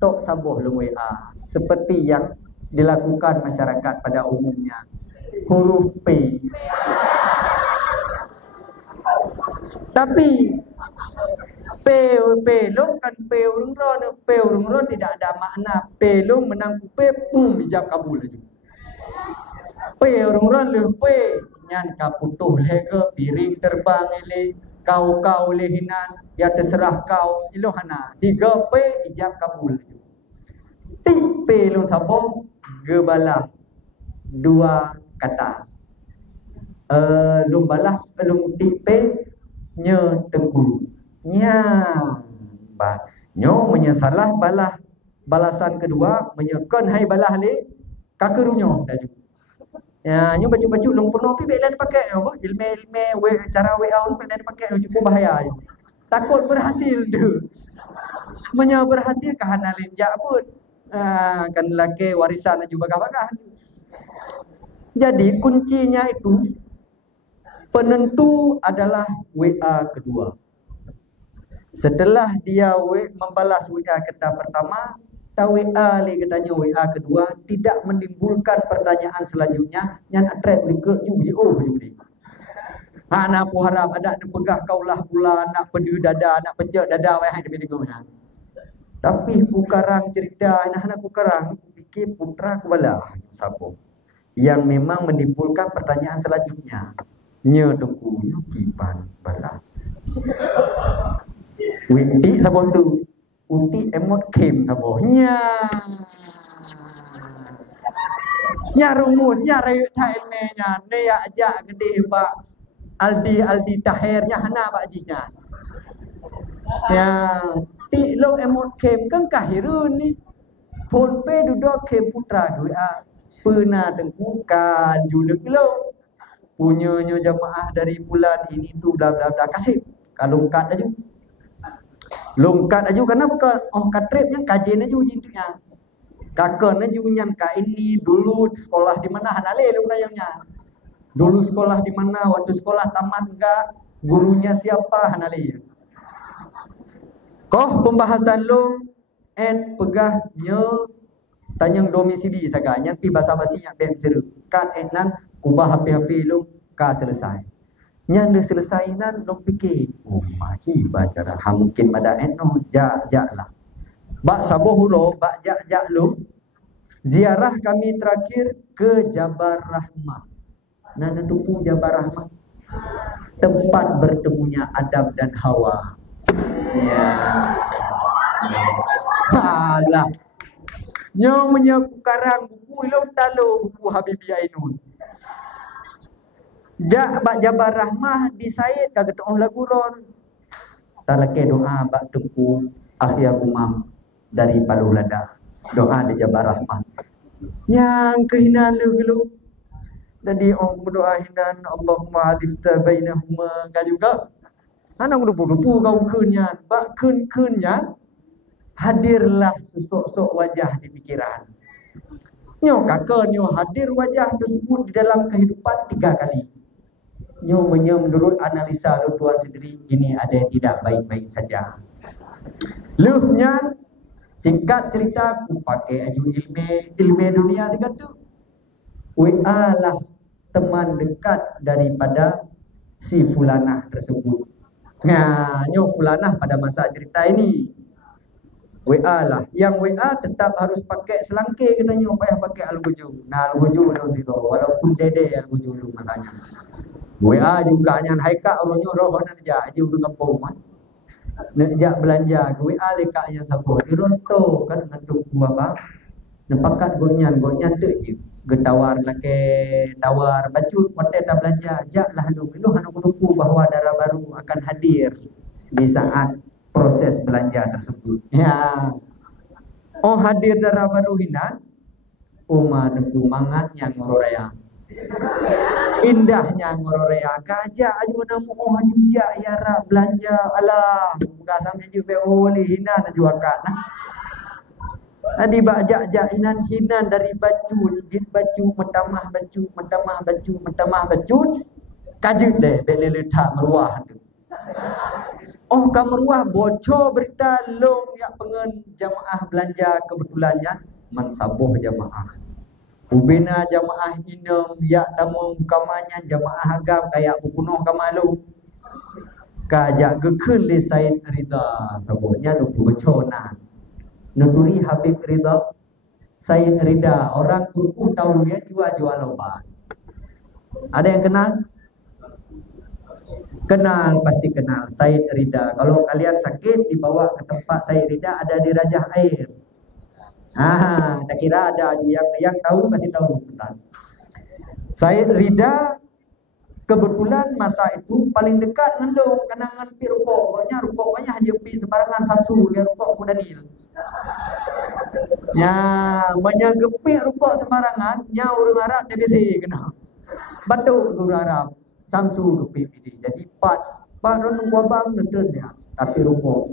tok sabuh long WA seperti yang dilakukan masyarakat pada umumnya. Huruf P. Tapi P long kan P urung ron tidak ada makna. P long menang P pum dijab kabul aja. P urung ron le P nyan kaputuh le ke piring terbang le kau le hinan ya terserah kau ilohana. Tiga P ijab kabul. Tik P long sabong gebalah dua kata. Long balah long tik P nye tengku. Nya ba nyo menyesalah balah balasan kedua menyekan hai balah le kakerunyo dah juga. Ya nyo baju-baju long penuh pi belan pakai apa ilmu cara WA lu belan pakai cukup bahaya. Takut berhasil tu. Menya berhasil kahana lenjak pun. Kan laki warisan juga bagah-bagah. Jadi kuncinya itu penentu adalah WA kedua. Setelah dia membalas WA kita pertama, WA le katanya WA kedua tidak menimbulkan pertanyaan selanjutnya yang atret dekat UJO ni. Nak aku harap ada pegah kaulah pula nak pedu dada, nak pejak dada wahai demi dengarnya. Tapi kukarang cerita anak-anak kukarang fikir putra kubala siapa yang memang menimbulkan pertanyaan selanjutnya. Nya tunggu kipan bala. Winti sabon tu. Uti emot kem sabonya. Nya rumus nya rayu tailnya ne ya ajak gede ba Aldi tahirnya hana bajinya. Ya ti lo emot kem kan kahirun ni. Phone pay duduk kem putra WA. Pernah tengkukan juluk lo. Punyanya jamaah dari bulan ini tu bla bla bla kasih. Kalau kat aja. Longkat aja karena bukan katripnya kajian aja ujinya. Kakak nyan ka ini dulu sekolah di mana hanale lu nayangnya. Dulu sekolah di mana, waktu sekolah tamat enggak, gurunya siapa hanale. Koh pembahasan lu pegahnya tanyang domisili saganya pi basa-basinya ben seru. Kan nan ubah HP lu ka selesai. Yang dah selesai nan dok fikir, maki baca dah mungkin pada eno jak lah. Bak saboh hulo, bak jak lu. Ziarah kami terakhir ke Jabar Rahmah. Nana tupu Jabar Rahmah. Tempat bertemunya Adam dan Hawa. Ya. Alah. Nyo menyapu karang buku ilmu talo buku Habibie Ainun. Jak bak Jabar Rahmah di Said kagak toh lagu ron. Talake doa bak tuku akhir umam dari Palu Lada. Doa di Jabar Rahmah. Yang kehinaan lu. Jadi orang berdoa hinan Allahumma alifta bainahuma kan juga. Anang rupu-rupu kau kunnya, bak kunnya hadirlah sesosok wajah di pikiran. Nyo kakak nyo hadir wajah tersebut di dalam kehidupan 3 kali. Nyo menurut analisa lu tuan sendiri ini ada yang tidak baik-baik saja. Luhnya singkat cerita aku pakai aju ilmu dunia singkat tu. WA lah teman dekat daripada si fulanah tersebut. Nah, nyo fulanah pada masa cerita ini WA lah. Yang WA tetap harus pakai selangkir katanya, payah pakai al-wuju. Nah, al-wuju dong situ. Walaupun dede al-wuju dulu makanya. WA juga nyan haika orangnya orang aja udah ngepong kan. Nejak belanja ke WA lekaknya sabo. Dironto kan ngantuk apa? Nepakat gonyan tu je. Getawar lake tawar baju hotel dah belanja. Jaklah lu hanu kudu bahawa darah baru akan hadir di saat proses belanja tersebut. Ya. Oh hadir darah baru hinan. Uma deku mangatnya ngororaya. Indahnya ngororea kajak aju namu oh aju ja yara belanja alah buka sampai juga boleh hinan aju akak nah. Tadi bajak hinan dari baju jit baju mentamah baju kajut deh beli letak meruah tu. Oh kameruah bocor berita long ya pengen jamaah belanja kebetulannya mensabuh jamaah. Ubina jamaah inang ya tamu kamanya jamaah agam kayak bukunuh kamalu. Kajak gekun le Said Ridha sebutnya lu becona. Nuturi Habib Ridha Said Ridha orang Turku tahu ya jual obat. Ada yang kenal? Kenal pasti kenal Said Ridha. Kalau kalian sakit dibawa ke tempat Said Ridha ada di Rajah Air. Tak kira ada yang tahu masih tahu betul. Said Ridha kebetulan masa itu paling dekat ngendong kenangan pi rukoknya hanya pi sebarangan Samsu dia rukok ku Daniel. Ya, banyak gepik rukok sembarangan, nya urang Arab dia biasa kena. Batuk tu Arab, Samsu gepik ini. Jadi pat ron abang neden ya, tapi rukok.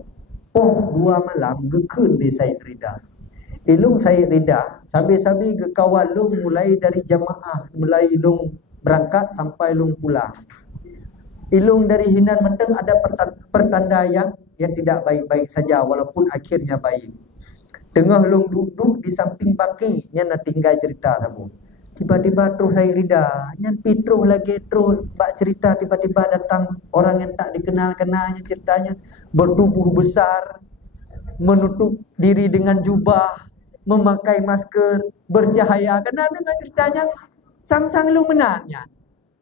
Oh, 2 malam gekun di Said Ridha. Ilung Said Ridha, sabi-sabi ke kawan lu mulai dari jamaah, mulai ilung berangkat sampai ilung pulang. Ilung dari hinan menteng ada pertanda yang tidak baik-baik saja walaupun akhirnya baik. Tengah ilung duduk di samping baki, nya nak tinggal cerita sabu. Tiba-tiba terus Said Ridha, nya pitruh lagi terus bak cerita tiba-tiba datang orang yang tak dikenal-kenalnya ceritanya bertubuh besar, menutup diri dengan jubah, memakai masker, bercahaya. Kena dengar ceritanya, sang-sang lu menanya.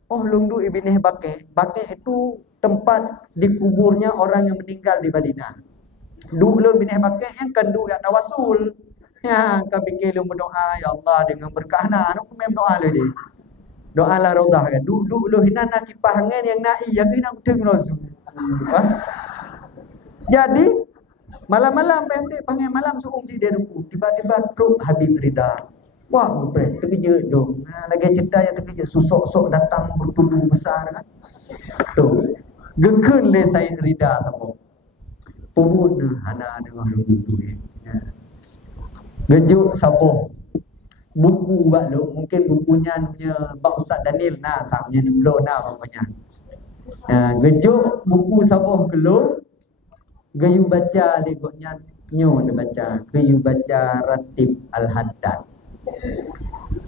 Oh, lungdu ibnih Baqi'. Baqi' itu tempat dikuburnya orang yang meninggal di Madinah. Dulu ibnih Baqi' yang kendu yang tawasul. Ya, kau fikir lu berdoa, ya Allah dengan berkahna. Aku memang doa lu dia. Doa la rodah kan. Dulu lu hinan nak kipah angin yang naik, yang hinan teng rasul. Jadi malam-malam panggil malam suung si dia ruku. Tiba-tiba truk Habib Ridha. Wah, bukan terkejut dong. Lagi cerita yang terkejut. Susok-sok datang bertubuh besar kan. Tu. Gekun le Said Ridha sama. Pumut hana dengan ruku tu. Gejuk saboh. Buku bak lu. Mungkin bukunya punya Pak Ustaz Daniel. Nah, samanya ni belum nah bapaknya. Gejuk buku saboh keluk. Gayu baca legoknya nyo dia baca. Gayu baca Ratib Al-Haddad.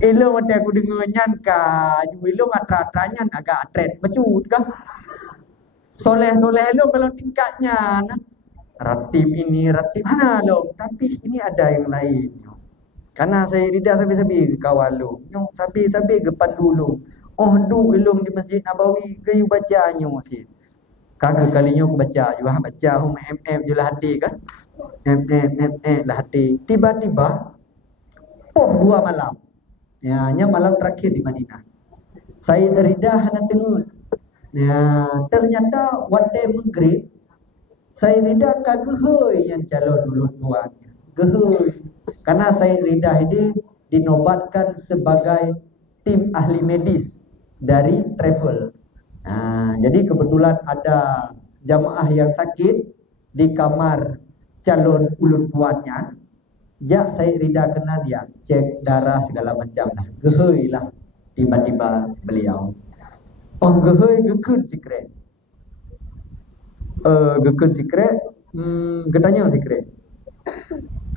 Ilo mati aku dengar nyan ka. Ilo ngatra-atranyan agak atret. Bacut kah? Soleh-soleh lo kalau tingkatnya. Nah. Ratib ini, ratib mana lo? Tapi ini ada yang lain. Karena saya Ridha sabi-sabi kawan lo. Nyo sabi-sabi gepan dulu. Oh du ilung di Masjid Nabawi. Gayu baca nyo masjid. Kagak kalinya aku baca hum je lah hati kan. Lah hati. Tiba-tiba poh 2 malam. Ya, nya malam terakhir di Madinah. Said Rida hana dengar. Ya, ternyata waktu maghrib Said Rida kagehoi yang calon ulun tuannya. Gehoi. Karena Said Rida ini dinobatkan sebagai tim ahli medis dari travel. Nah, jadi kebetulan ada jamaah yang sakit di kamar calon ulun tuannya. Jak Said Rida kena dia cek darah segala macam dah. Gehoi lah tiba-tiba beliau. Oh gehoi gekun sikret. Gekun sikret. Getanya sikret.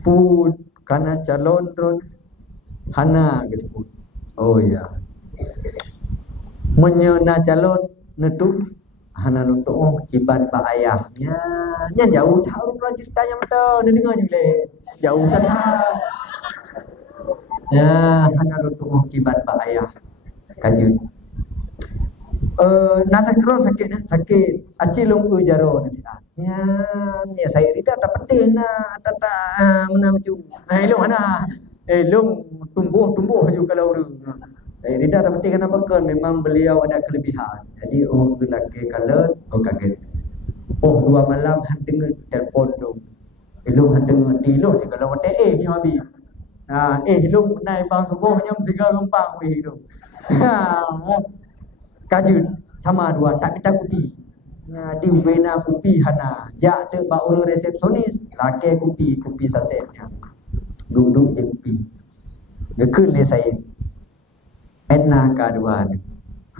Pun karena calon ron hana gesebut. Oh ya. Menyena calon netuk hana nutuk oh kiban pak ayahnya. Nya jauh tahu ceritanya betul. Dia dengar je jauh kan. Ya, hana nutuk oh kiban pak ayah. Kajun. Nasa keron sakit acilung ujaro nasihat. Ya saya tidak tak penting na tak mana macam. Elong mana? Elong tumbuh juga kalau orang. Saya tidak tak penting kenapa kan memang beliau ada kelebihan. Jadi lelaki kalau kaget. 2 malam han dengar telefon tu. Elong han dengar di lo je kalau mate ni habis. Elong naik bang subuh nyam 3 lempang weh tu. Kajun sama 2 tak minta kopi. Di wena kopi hana. Jak te ba urang resepsionis, laki kopi sasetnya. Duduk je kopi. Gekun le saya. Edna ka 2 ni.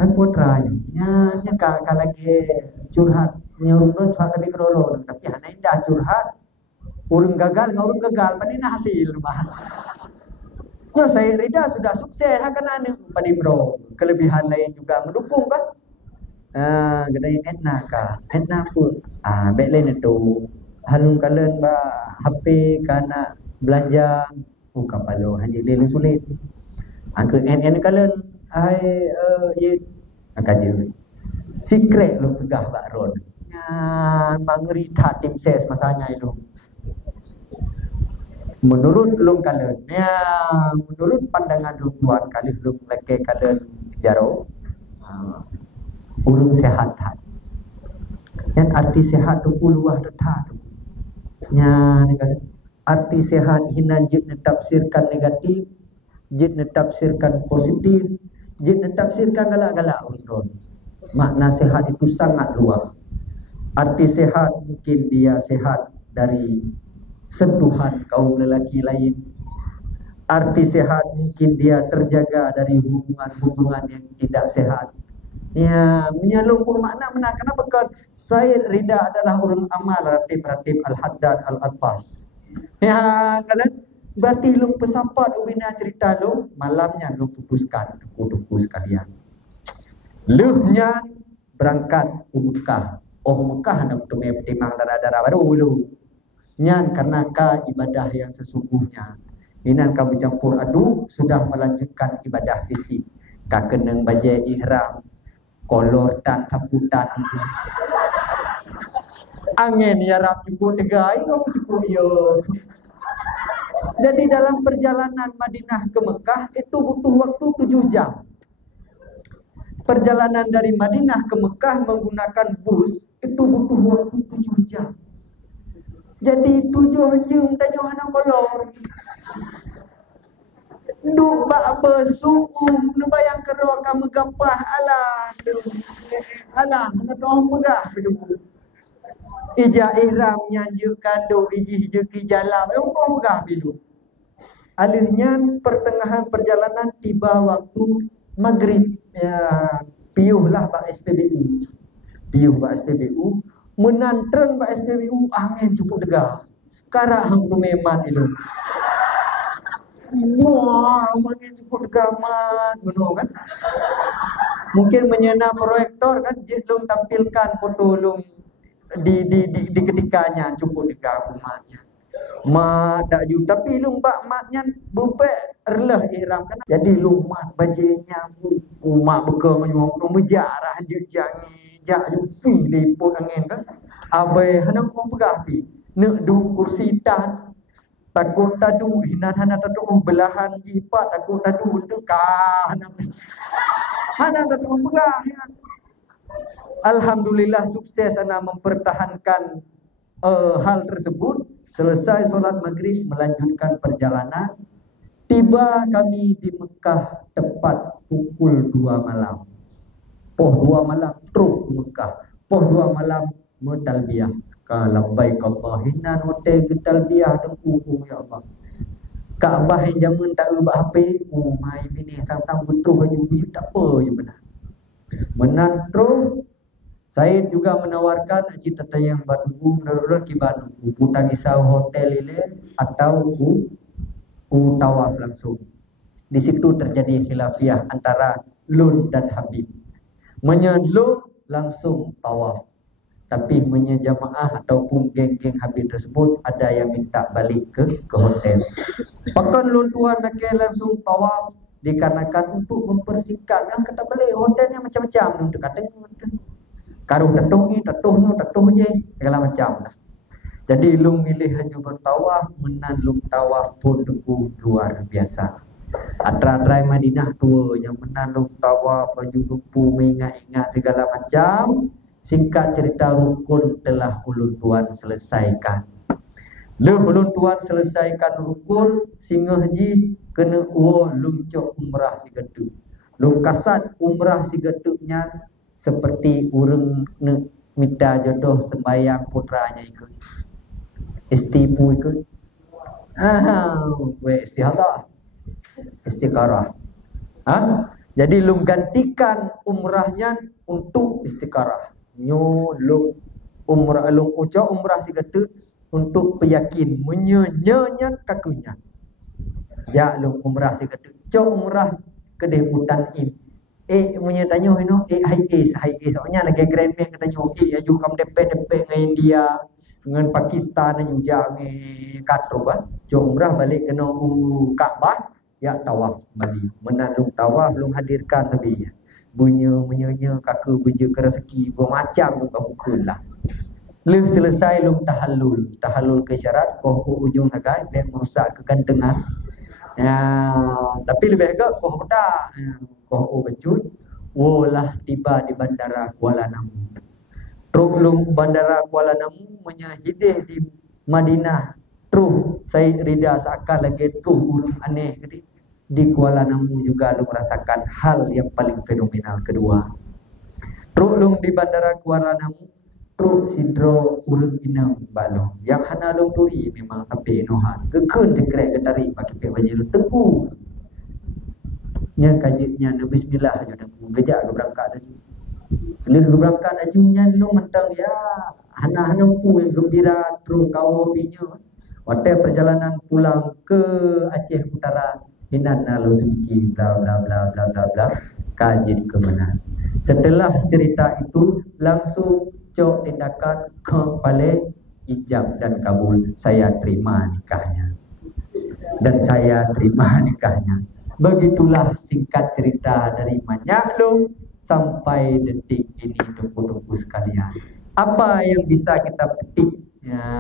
Han putranya. Nya ka lagi curhat. Nyuruh curhat tapi kerolo. Tapi hana indah curhat. Urang gagal panina hasil mah. Ya saya Rida sudah sukses kena pada bro. Kelebihan lain juga mendukung kan. Gedai Edna ka. Edna pun baik lain itu. Halung kalian ba HP kana belanja buka palo hanya dia sulit. Angke NN kalian ye akaje. Secret lu pegah bak ron. Mangeri tak tim ses masanya itu. Menurut lung kalian, menurut pandangan lung tuan kali lung leke kalian jaro, urung sehat hat. Dan arti sehat tu puluh tetap. Arti sehat hina jid netafsirkan negatif, jid netafsirkan positif, jid netafsirkan galak-galak urun. Makna sehat itu sangat luas. Arti sehat mungkin dia sehat dari sentuhan kaum lelaki lain. Arti sehat mungkin dia terjaga dari hubungan-hubungan yang tidak sehat. Ya, menyalurkan makna benar. Kenapa kan Said Rida adalah orang amal ratib al-haddad al-atfas. Ya, kalian berarti lu pesapat ubina cerita lu malamnya lu putuskan duku sekalian. Luhnya berangkat ke Mekah. Mekah nak tumai pertimang darah-darah baru lu. Nyan karena ibadah yang sesungguhnya. Inan ka bercampur aduk sudah melanjutkan ibadah fisik. Ka keneng bajai ihram, kolor dan kaputan. Angin ya rap cukup tegai, cukup yo. Jadi dalam perjalanan Madinah ke Mekah itu butuh waktu 7 jam. Perjalanan dari Madinah ke Mekah menggunakan bus itu butuh waktu 7 jam. Jadi 7 jam tanya anak kolor. Duk bak bersuung nu bayang kero kamu gapah alah. Alah ngadong megah begitu. Ija ihram nyanjukkan do iji hijeki jalan. Engkau megah bilu. Alihnya pertengahan perjalanan tiba waktu maghrib. Ya, piuhlah bak SPBU. Piuh bak SPBU. Menantren bak SPBU angin cukup degar. Karak hang memat itu. Wah, angin cukup degar mat, benar kan? Mungkin menyena proyektor kan jelung tampilkan foto lung di ketikanya cukup degar umatnya. Mat tak ju tapi lung bak matnya bupek erlah ihram kan. Jadi lung mat bajenya umat bekang nyok mejarah jangi jak ju fi liput angin kan. Abai hendak pegah pi. Nek du kursi tan Takut tadu hina tadu belahan jipat takut tadu dekah hana tadu berah ya. Alhamdulillah sukses ana mempertahankan hal tersebut. Selesai solat maghrib melanjutkan perjalanan. Tiba kami di Mekah tepat pukul 2 malam. Poh 2 malam terus Mekah. Poh 2 malam mentalbiyah. Labbaik Allahumma note talbiyah tengku ya Allah. Kaabah yang jaman tak ubah HP. Oh mai bini sang-sang betul baju tak apa je benar. Menan terus saya juga menawarkan cita tayang batu menurut kiban putang isau hotel ini atau tawaf langsung. Di situ terjadi khilafiyah antara Lun dan Habib. Menyelun langsung tawaf. Tapi menyejamaah ataupun geng-geng Habib tersebut ada yang minta balik ke hotel. Pakan Lun tuan nak langsung tawaf dikarenakan untuk mempersingkat. Yang kata balik hotelnya macam-macam untuk katanya. Karu tatuh je segala macam lah. Jadi lung milih hanya bertawaf, menan lung tawaf pun teguh luar biasa. Atra-atrai Madinah tua yang menan lung tawaf baju lupu mengingat-ingat segala macam. Singkat cerita rukun telah ulun tuan selesaikan. Ulun tuan selesaikan rukun singgah ji kena lung cok umrah si geduk. Lung kasat umrah si geduknya seperti urang minta jodoh sembayang putranya ikut. Istipu ikut. Istihadah. Istiqarah. Jadi lung gantikan umrahnya untuk istiqarah. Nyo lung umrah lung ucap umrah si geduk untuk peyakin menyenyak kakunya. Ya lung umrah si geduk. Cok umrah kedai hutan im. Punya tanya hai soalnya lagi grand bank katanya aju kam DP dengan India dengan Pakistan dan juga dengan Qatar umrah balik kena Kaabah ya tawaf balik menandung tawaf belum hadirkan tapi bunyi kaku bunyi kerasaki bermacam bukan lah. Lem selesai lum tahallul ke syarat koh ujung nagai ben merusak kegantengan. Tapi lebih agak koh dah koh becut wolah tiba di bandara Kuala Namu. Truk lung bandara Kuala Namu menyahidih di Madinah. Truk saya rida seakan lagi tuh urung aneh di Kuala Namu juga lu merasakan hal yang paling fenomenal kedua. Truk lung di bandara Kuala Namu truk sidro urung inang balong yang hana lung turi memang sampai nohan kekun tegrek ketari pakai pek baju tengku. Nya kajitnya na bismillah aja tengku gejak ke berangkat aju. Leh ke berangkat ajunya lu mentang ya hana-hana pu yang gembira truk kawo pinya. Waktu perjalanan pulang ke Aceh Utara hinan lalu suci bla bla bla bla bla bla kajit ke mana. Setelah cerita itu langsung cok tindakan ke balik ijab dan kabul. Saya terima nikahnya. Dan saya terima nikahnya. Begitulah singkat cerita dari Manyaklum sampai detik ini tunggu-tunggu sekalian. Apa yang bisa kita petik? Ya.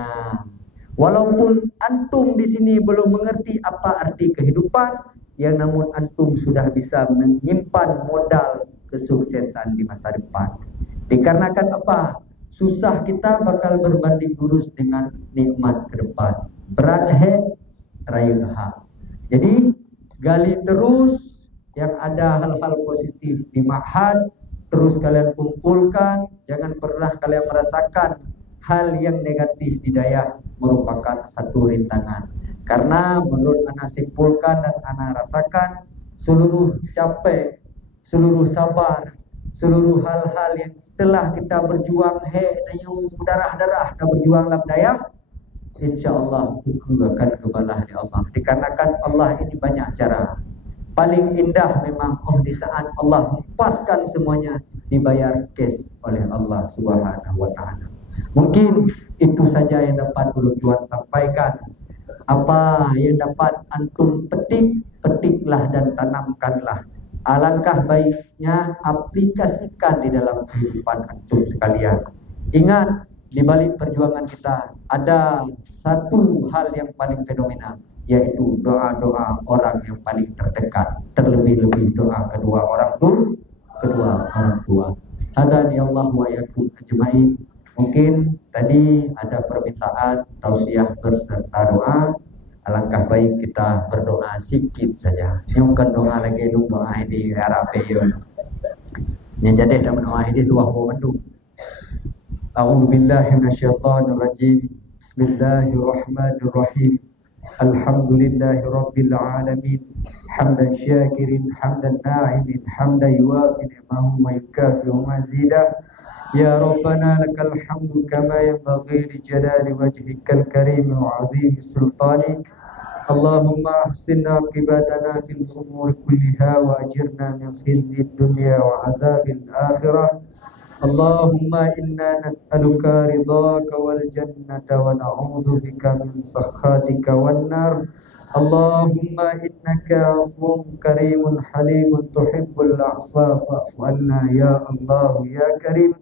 Walaupun antum di sini belum mengerti apa arti kehidupan, yang namun antum sudah bisa menyimpan modal kesuksesan di masa depan. Dikarenakan apa? Susah kita bakal berbanding lurus dengan nikmat ke depan. Berat rayun ha. Jadi gali terus yang ada hal-hal positif di ma'had, terus kalian kumpulkan, jangan pernah kalian merasakan hal yang negatif di daya merupakan satu rintangan. Karena menurut ana simpulkan dan ana rasakan, seluruh capek, seluruh sabar, seluruh hal-hal yang telah kita berjuang dayung darah-darah dan berjuang dalam daya, insyaallah buku akan kebalah di Allah. Dikarenakan Allah ini banyak cara. Paling indah memang di saat Allah lepaskan semuanya dibayar cash oleh Allah Subhanahu wa taala. Mungkin itu saja yang dapat ulun tuan sampaikan. Apa yang dapat antum petiklah dan tanamkanlah. Alangkah baiknya aplikasikan di dalam kehidupan antum sekalian. Ingat, di balik perjuangan kita ada satu hal yang paling fenomenal, yaitu doa-doa orang yang paling terdekat, terlebih-lebih doa kedua orang tua. Hadani Allah wa yakum ajmain. Mungkin tadi ada permintaan tausiah berserta doa. Alangkah baik kita berdoa sikit saja. Ini bukan doa lagi, doa ini Arab yo. Yang jadi dalam doa ini sebuah momentum. A'udzu billahi minasyaitonir rajim. Bismillahirrahmanirrahim. Alhamdulillahi rabbil alamin. Hamdan syakirin, hamdan na'imin, hamdan yuwafi ni'amahu wa yukafi'u mazidah. Ya Rabbana lakal hamdu kama yanbaghi li jalali wajhikal karim wa 'azimi sultanik. Allahumma ahsin aqibatana fil umuri kulliha wa ajirna min khizyid dunya wa 'adzabil akhirah. Allahumma inna nas'aluka ridhaka wal jannata wa na'udzu bika min sakhatika wan nar. Allahumma innaka 'afuwwun karimun halimun tuhibbul 'afwa fa'fu 'anna ya Allah ya Karim.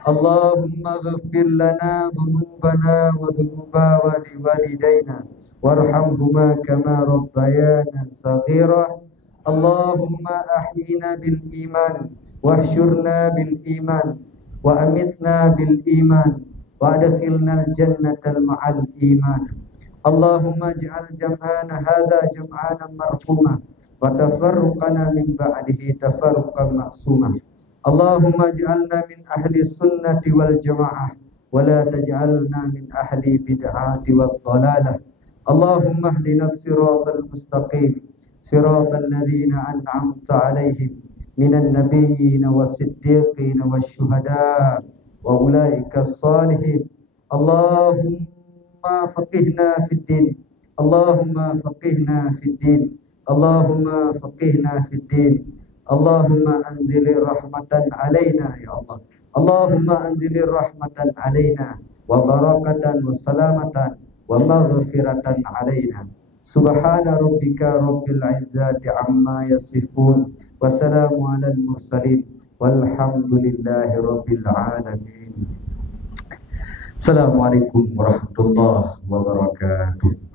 Allahumma ighfir lana dhunubana wa dhunuba waliwalidayna warhamhuma kama rabbayana saghira. Allahumma ahyina bil iman wahsyurna bil iman wa amitna bil iman wa adkhilna al jannata ma'al iman. Allahumma ij'al jam'ana hadha jam'ana marhuma wa tafarruqana min ba'dihi tafarruqan ma'suma. Allahumma ij'alna min ahli sunnati wal jamaah wa la taj'alna min ahli bid'ati wad dhalalah. Allahumma ihdinas siratal mustaqim siratal ladzina an'amta 'alaihim minan nabiyyin was-siddiqin wasyuhada wa ulaikas salihin. Allahumma faqihna fid din. Allahumma faqihna fid din. Allahumma faqihna fid din. Allahumma anzilir rahmatan alaina ya Allah. Allahumma anzilir rahmatan alaina wa barakatan wa salamatan wa maghfiratan alaina. Subhana rabbika rabbil izzati amma yasifun wa salamun alal mursalin walhamdulillahi rabbil alamin. Assalamualaikum warahmatullahi wabarakatuh.